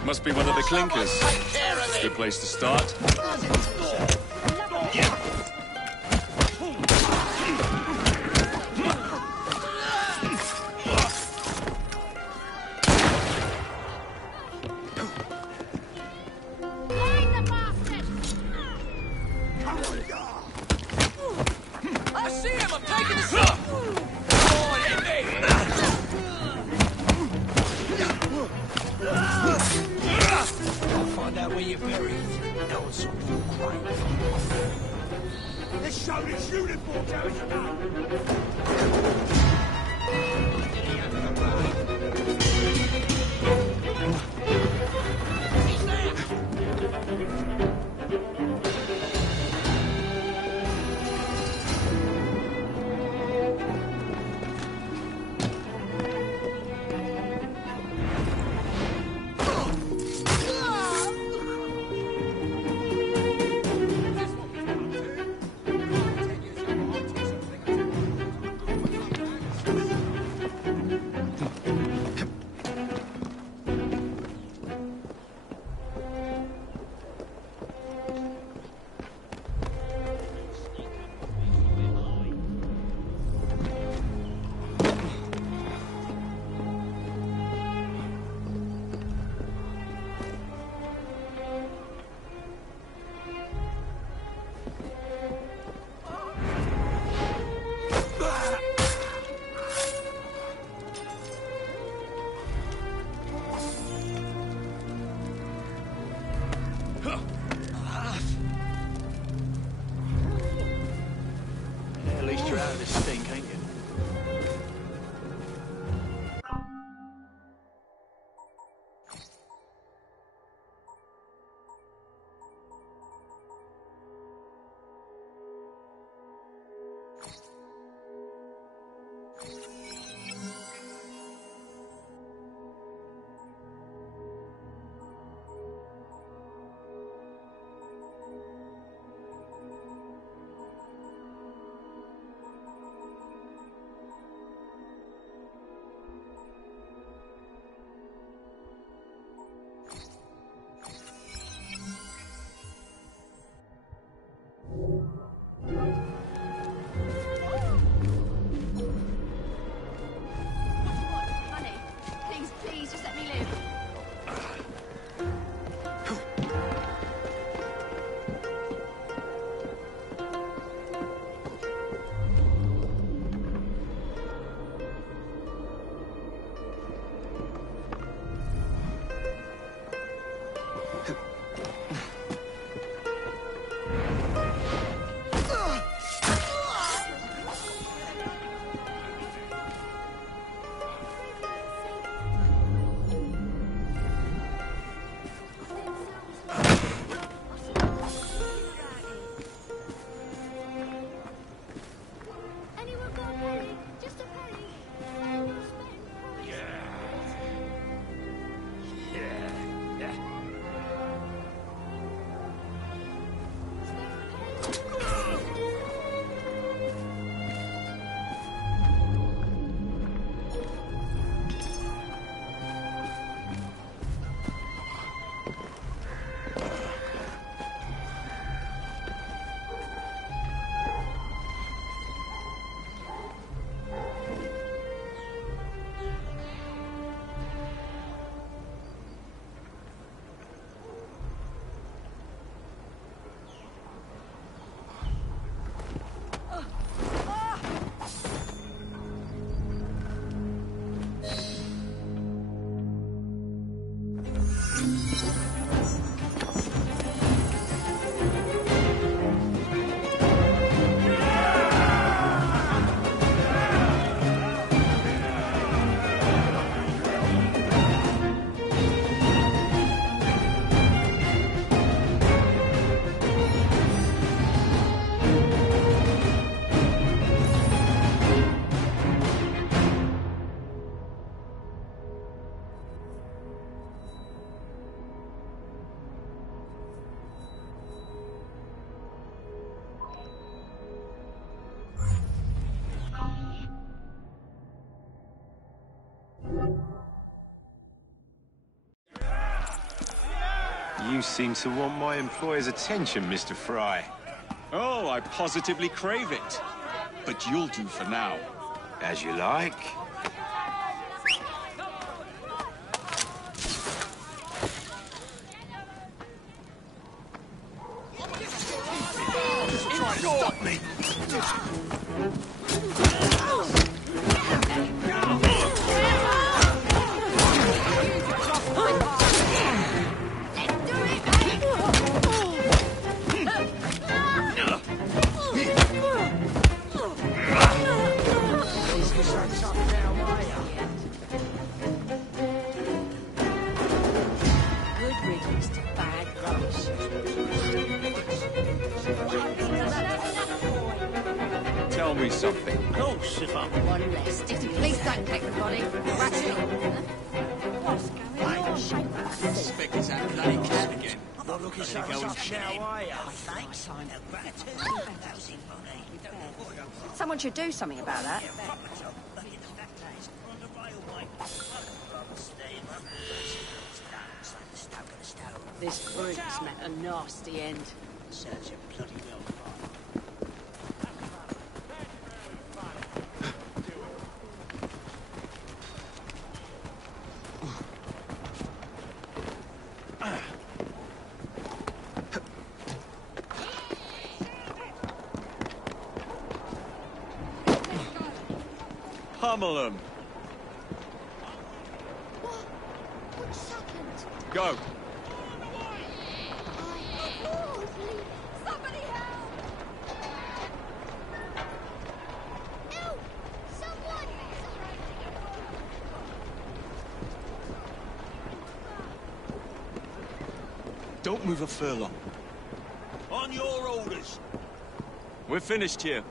Must be one of the clinkers. Good place to start. I see him! I'm taking the shot! Come on, hit me! I'll find out where you're buried. No one's sort of crying. Let's show this uniform down to that. You seem to want my employer's attention, Mr. Fry. Oh, I positively crave it. But you'll do for now. As you like. Stop me! Tell me something. Of course, if I'm One less. Please don't take the body. Expect it's that bloody cat again. not looking so tough now, are you? Thanks. Someone should do something about that. This brute's met a nasty end. Serves him bloody well. Pummel 'em. What's happened? Go. Somebody help! Help! Someone! Don't move a furlong. On your orders. We're finished here.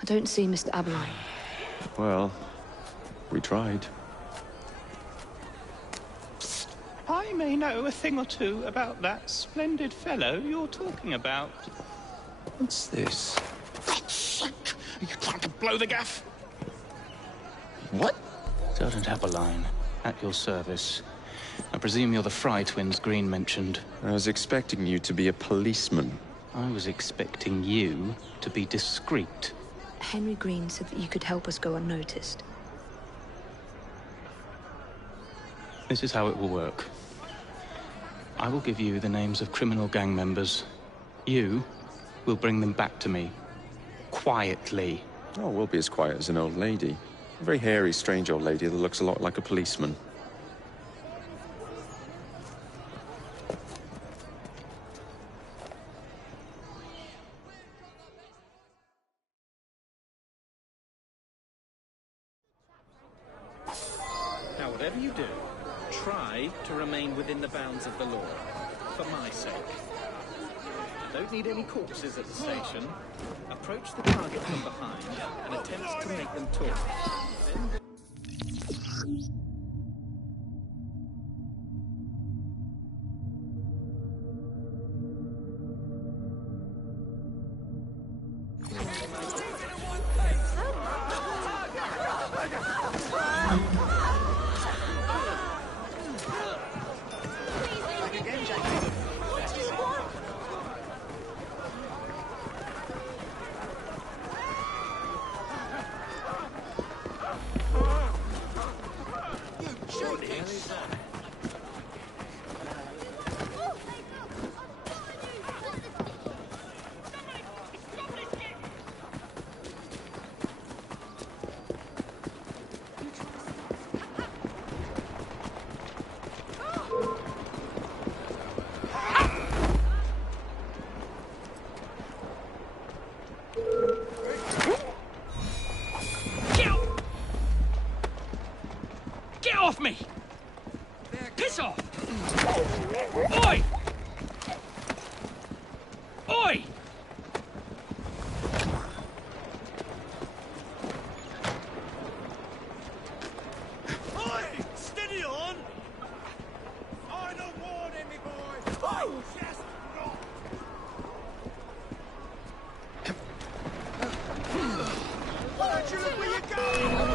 I don't see Mr. Aberline. Well, we tried. I may know a thing or two about that splendid fellow you're talking about. What's this? God's sake! Are you trying to blow the gaff? What? Sergeant Aberline, at your service. I presume you're the Fry twins Green mentioned. I was expecting you to be a policeman. I was expecting you to be discreet. Henry Green said that you could help us go unnoticed. This is how it will work. I will give you the names of criminal gang members. You will bring them back to me. Quietly. Oh, we'll be as quiet as an old lady. A very hairy, strange old lady that looks a lot like a policeman. Now, whatever you do, try to remain within the bounds of the law. For my sake. Don't need any corpses at the station. Approach the target from behind and attempt to make them talk. Then... off me! Piss off! Oi! Oi! Oi! Steady on! I don't want any boy! Oh, just not! Why don't you look where you're going?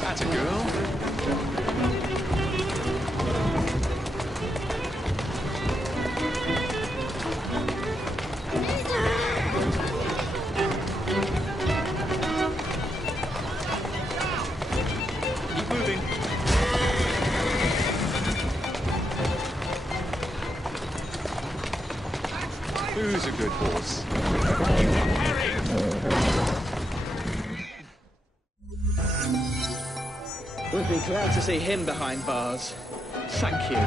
That's a girl. Keep moving. Who's a good horse? We'd be glad to see him behind bars. Thank you.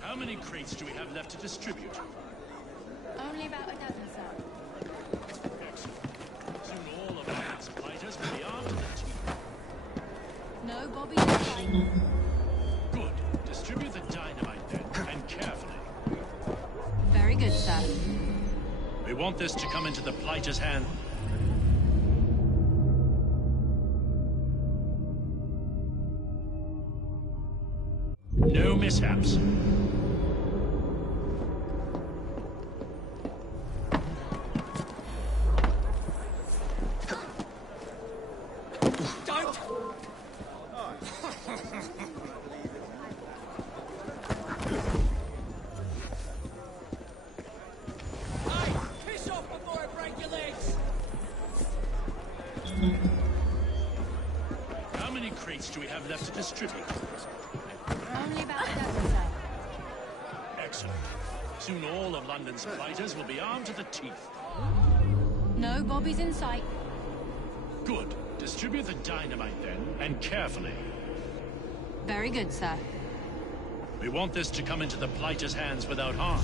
How many crates do we have left to distribute? Only about a dozen, sir. Excellent. Soon all of our suppliers will be armed to the teeth. No, Bobby. Good. Distribute the dynamite then, and carefully. Very good, sir. We want this to come into the Blighter's hand. No mishaps. Don't! Hey, piss off before I break your legs! How many crates do we have left to distribute? Only about a dozen, sir. Excellent. Soon all of London's fighters will be armed to the teeth. No Bobbies in sight. Good. Distribute the dynamite then, and carefully. Very good, sir. We want this to come into the Blighter's hands without harm.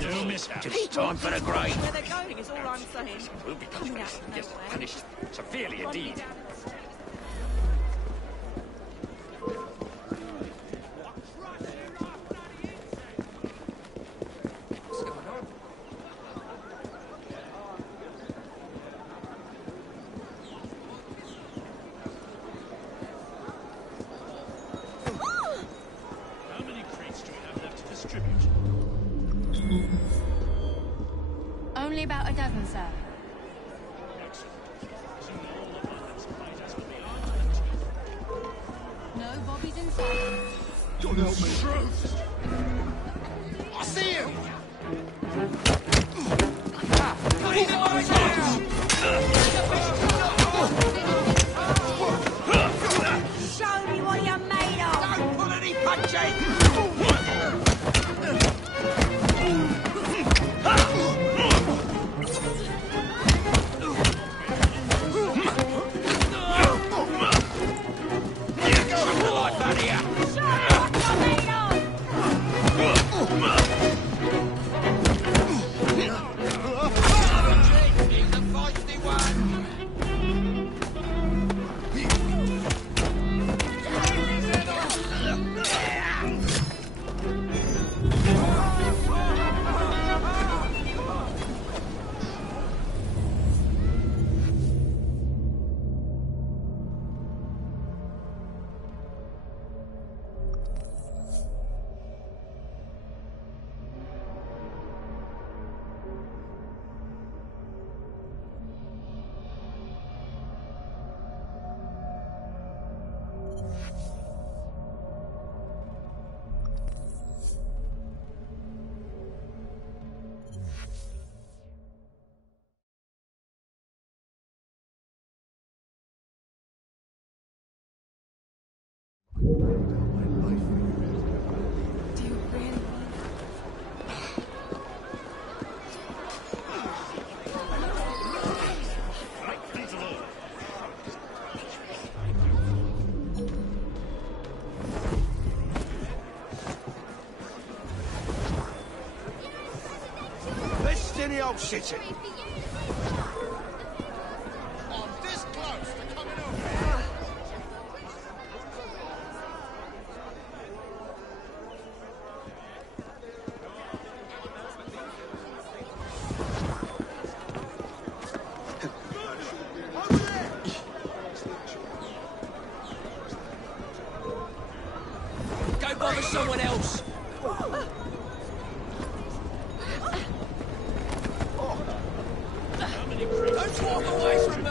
No mishaps. It's time for the grave. Where they're going is all I'm saying. Will be Coming out punishment. of Yes, nowhere. punished severely indeed. How many crates do we have left to distribute? Only about a dozen, sir. No bobbies in sight. Don't help me. Truth. I see him. Show me what you're made of! Don't pull any punches. Best in the old city. I'm this close to coming over. Go bother someone else. Don't walk away from me.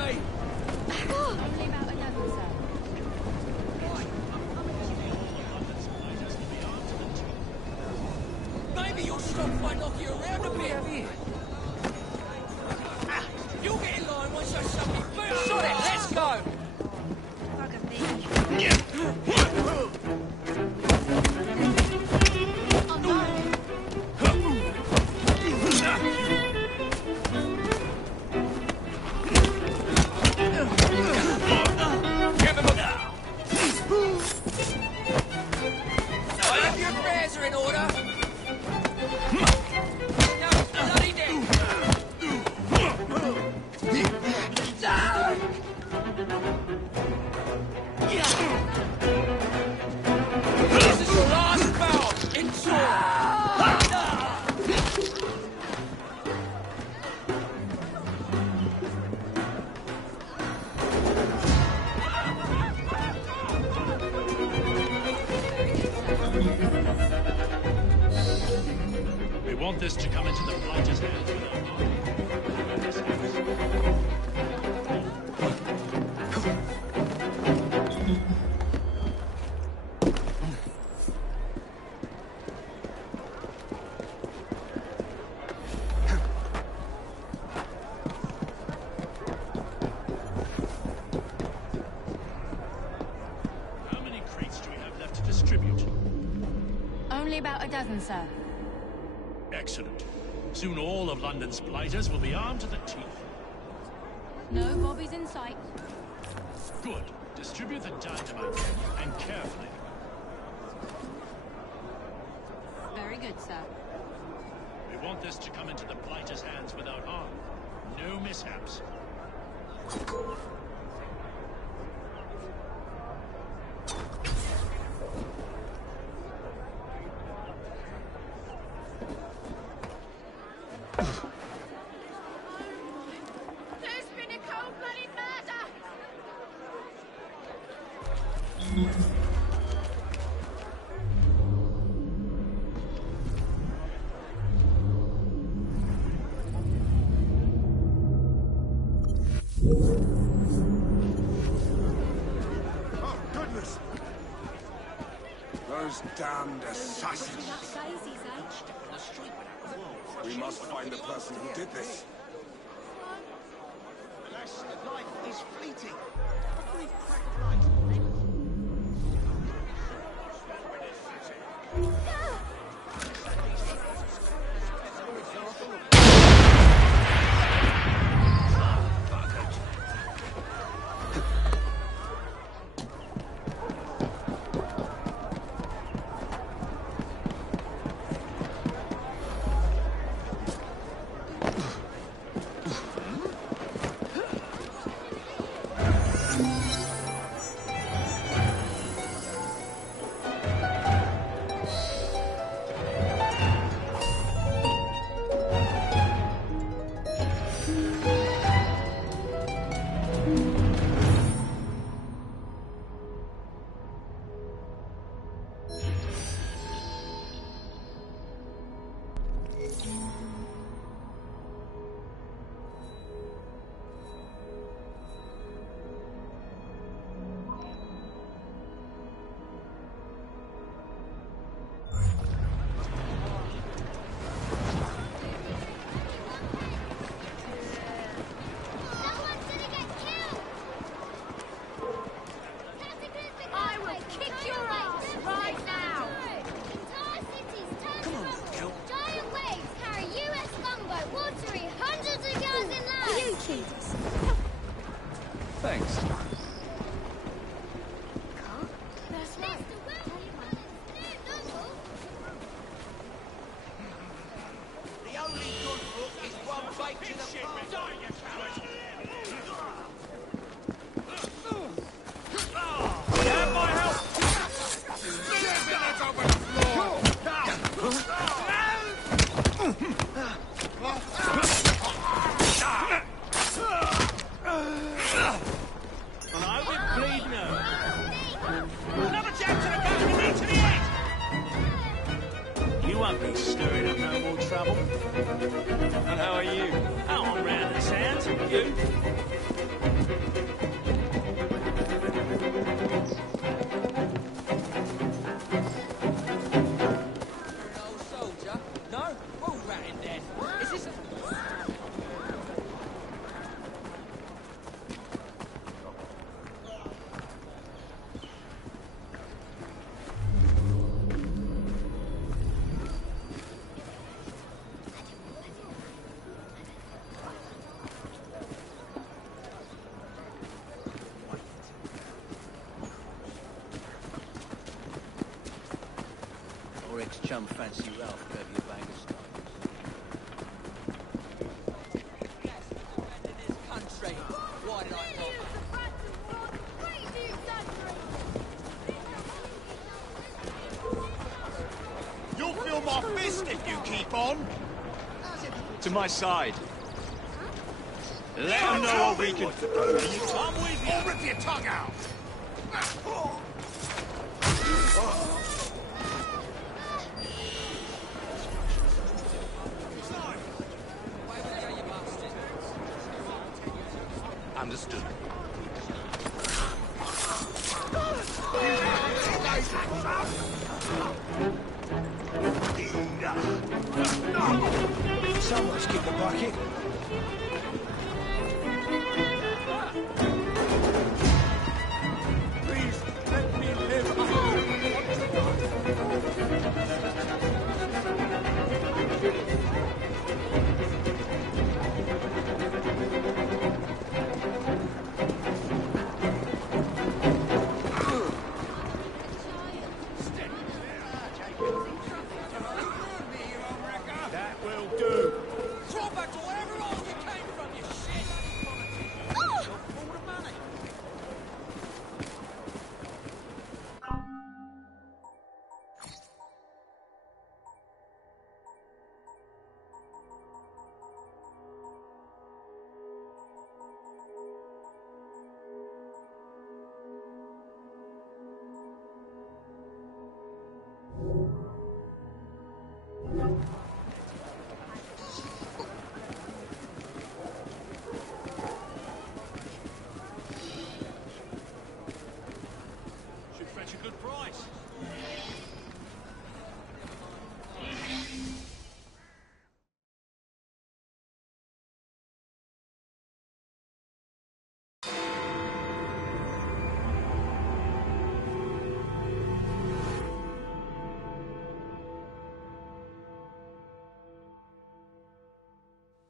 Only about a dozen, sir. Maybe you'll stop if I knock you around a bit. You'll get in line once I shove you. Shut it, let's go. Give him a... I hope your prayers are in order. No, bloody dead. This is your last bout. Enjoy. We want this to come into the Blighter's hands without harm. How many crates do we have left to distribute? Only about a dozen, sir. Excellent. Soon all of London's Blighters will be armed to the teeth. No bobbies in sight. Good. Distribute the dynamite, and carefully. good, sir. We want this to come into the Blighter's hands without harm. No mishaps. There's been a cold-blooded murder! Oh, goodness! Those damned assassins! We must find the person who did this. Alas, life is fleeting. I will kick your ass right now! Entire cities turn giant waves carry US longboat watering hundreds of yards inland. Are you kids? Thanks. The only good book is one baked in a pan. Die, you coward! You have my help! Let's open the floor! I'll be bleeding now. Another jab to the gut and a knee to the head! You won't be stirring up no more trouble. And how are you? Oh, I'm round and sound. You? An old soldier? No? All ratting dead. Is this a... Or ex-chum Fancy Ralph gave you a bag of stones. this country? Why did I bother? You'll feel my fist if you keep on! To my side. Let them know what we can do. I'm with you! Or rip your tongue out! Understood. Someone's kicked the bucket. Please, let me live. I don't want to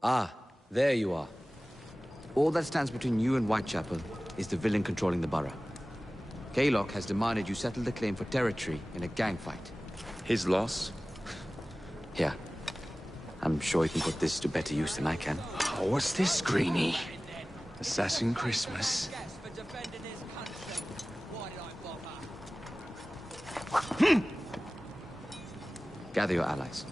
Ah, there you are. All that stands between you and Whitechapel is the villain controlling the borough. Kaylock has demanded you settle the claim for territory in a gang fight. His loss? Yeah. I'm sure he can put this to better use than I can. Oh, what's this, Greenie? Assassin Christmas? Gather your allies.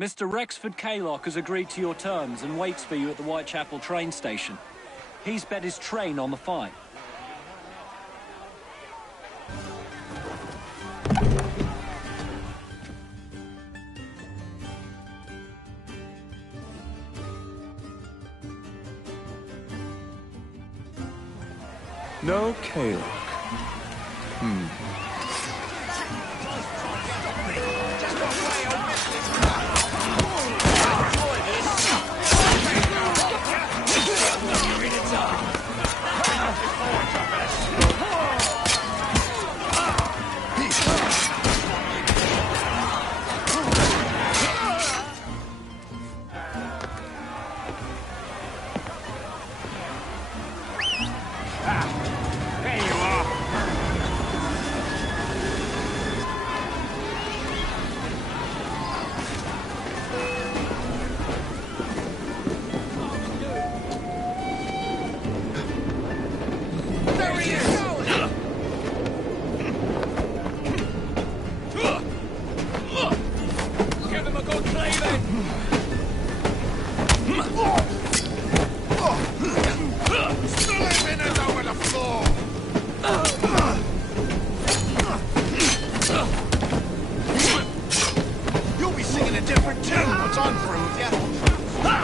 Mr. Rexford Kaylock has agreed to your terms and waits for you at the Whitechapel train station. He's bet his train on the fight. No Kaylock. You'll be singing a different tune once I'm through with you.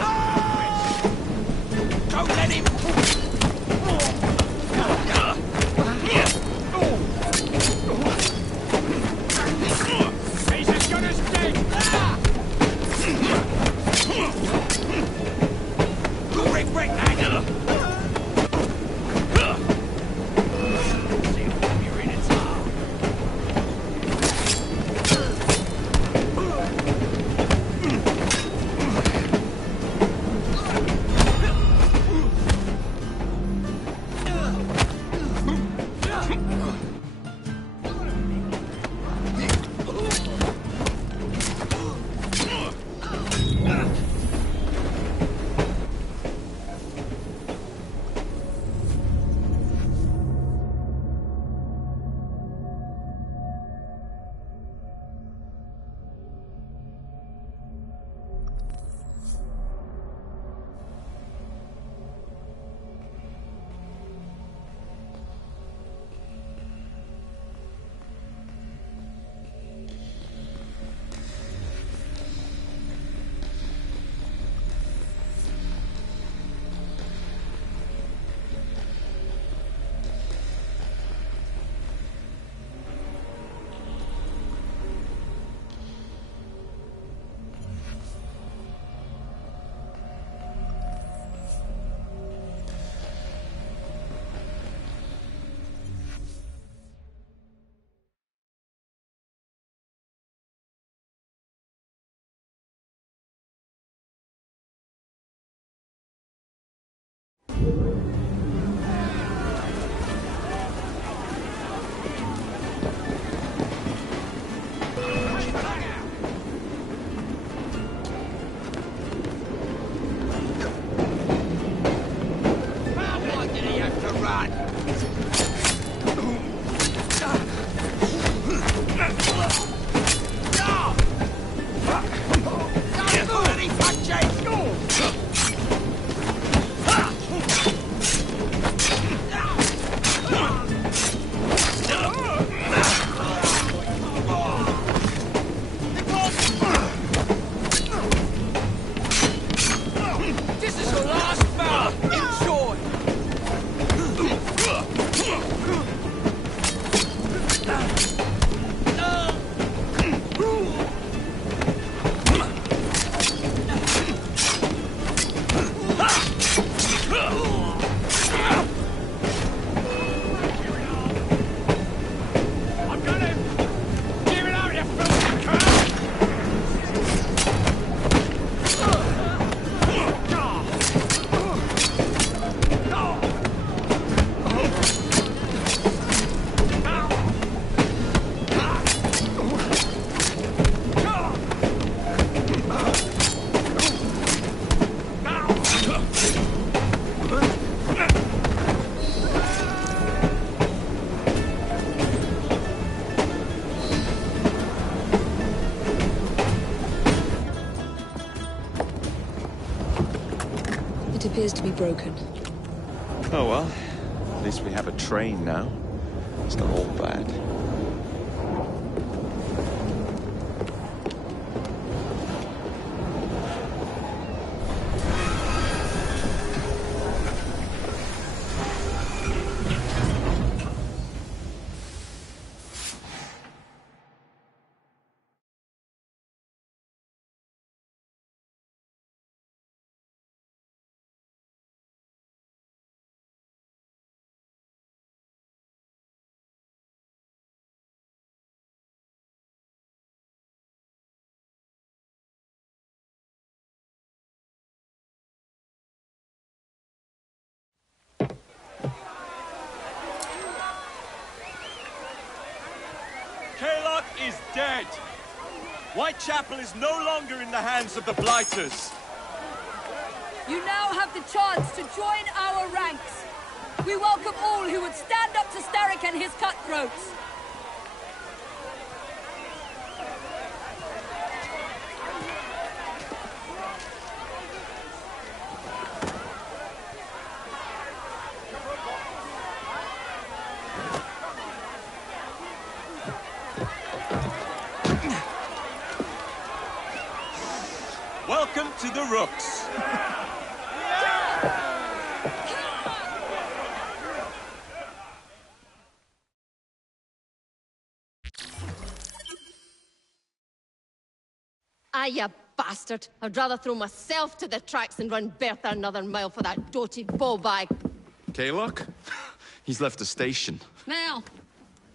Appears to be broken. Oh well, at least we have a train now. It's not all bad. Is dead. Whitechapel is no longer in the hands of the Blighters. You now have the chance to join our ranks. We welcome all who would stand up to Starrick and his cutthroats. Welcome to the Rooks. Ah, you bastard. I'd rather throw myself to the tracks than run Bertha another mile for that doted ball bag. Kaylock? He's left the station. Mel.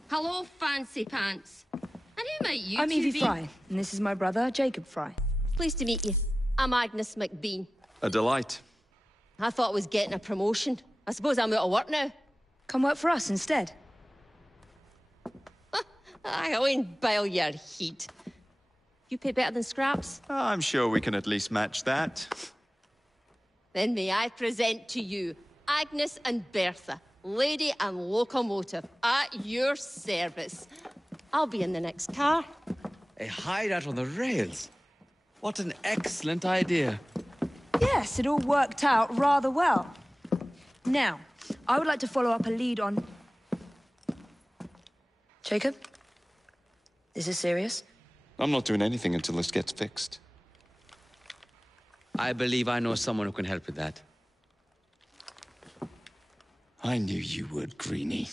Hello, fancy pants. And who might you I'm two Evie be? Fry, and this is my brother, Jacob Fry. Pleased to meet you. I'm Agnes McBean. A delight. I thought I was getting a promotion. I suppose I'm out of work now. Come work for us instead. I won't bile your heat. You pay better than scraps? I'm sure we can at least match that. Then may I present to you Agnes and Bertha, lady and locomotive, at your service. I'll be in the next car. A hideout on the rails. What an excellent idea. Yes, it all worked out rather well. Now, I would like to follow up a lead on... Jacob? Is this serious? I'm not doing anything until this gets fixed. I believe I know someone who can help with that. I knew you would, Greenie.